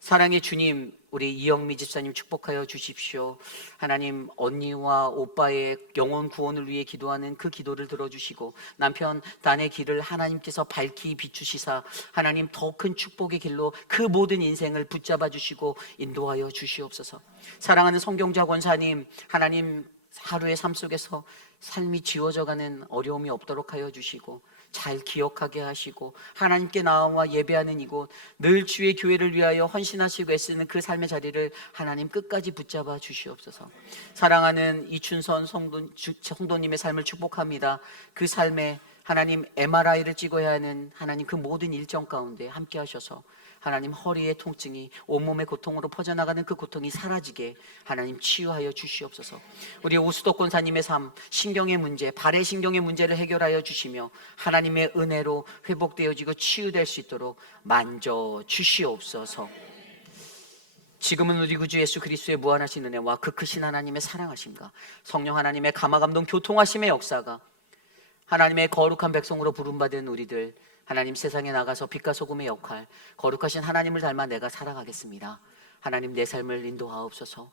사랑의 주님, 우리 이영미 집사님 축복하여 주십시오. 하나님, 언니와 오빠의 영혼 구원을 위해 기도하는 그 기도를 들어주시고 남편 단의 길을 하나님께서 밝히 비추시사 하나님 더 큰 축복의 길로 그 모든 인생을 붙잡아 주시고 인도하여 주시옵소서. 사랑하는 성경자 권사님, 하나님 하루의 삶 속에서 삶이 지워져가는 어려움이 없도록 하여 주시고 잘 기억하게 하시고 하나님께 나와 예배하는 이곳 늘 주의 교회를 위하여 헌신하시고 애쓰는 그 삶의 자리를 하나님 끝까지 붙잡아 주시옵소서. 사랑하는 이춘선 성도님의 삶을 축복합니다. 그 삶에 하나님 MRI를 찍어야 하는 하나님 그 모든 일정 가운데 함께 하셔서 하나님 허리의 통증이 온몸의 고통으로 퍼져나가는 그 고통이 사라지게 하나님 치유하여 주시옵소서. 우리 오수덕 권사님의 삶, 신경의 문제, 발의 신경의 문제를 해결하여 주시며 하나님의 은혜로 회복되어지고 치유될 수 있도록 만져 주시옵소서. 지금은 우리 구주 예수 그리스도의 무한하신 은혜와 그 크신 하나님의 사랑하심과 성령 하나님의 감화감동 교통하심의 역사가 하나님의 거룩한 백성으로 부름받은 우리들 하나님 세상에 나가서 빛과 소금의 역할, 거룩하신 하나님을 닮아 내가 살아가겠습니다. 하나님 내 삶을 인도하옵소서.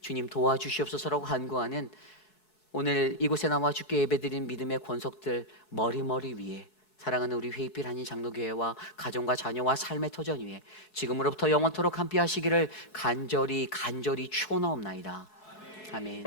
주님 도와주시옵소서라고 간구하는 오늘 이곳에 나와 주께 예배드린 믿음의 권속들 머리머리 위에 사랑하는 우리 회입빛 한인 장로교회와 가정과 자녀와 삶의 터전 위에 지금으로부터 영원토록 함께 하시기를 간절히 축원하옵나이다. 아멘.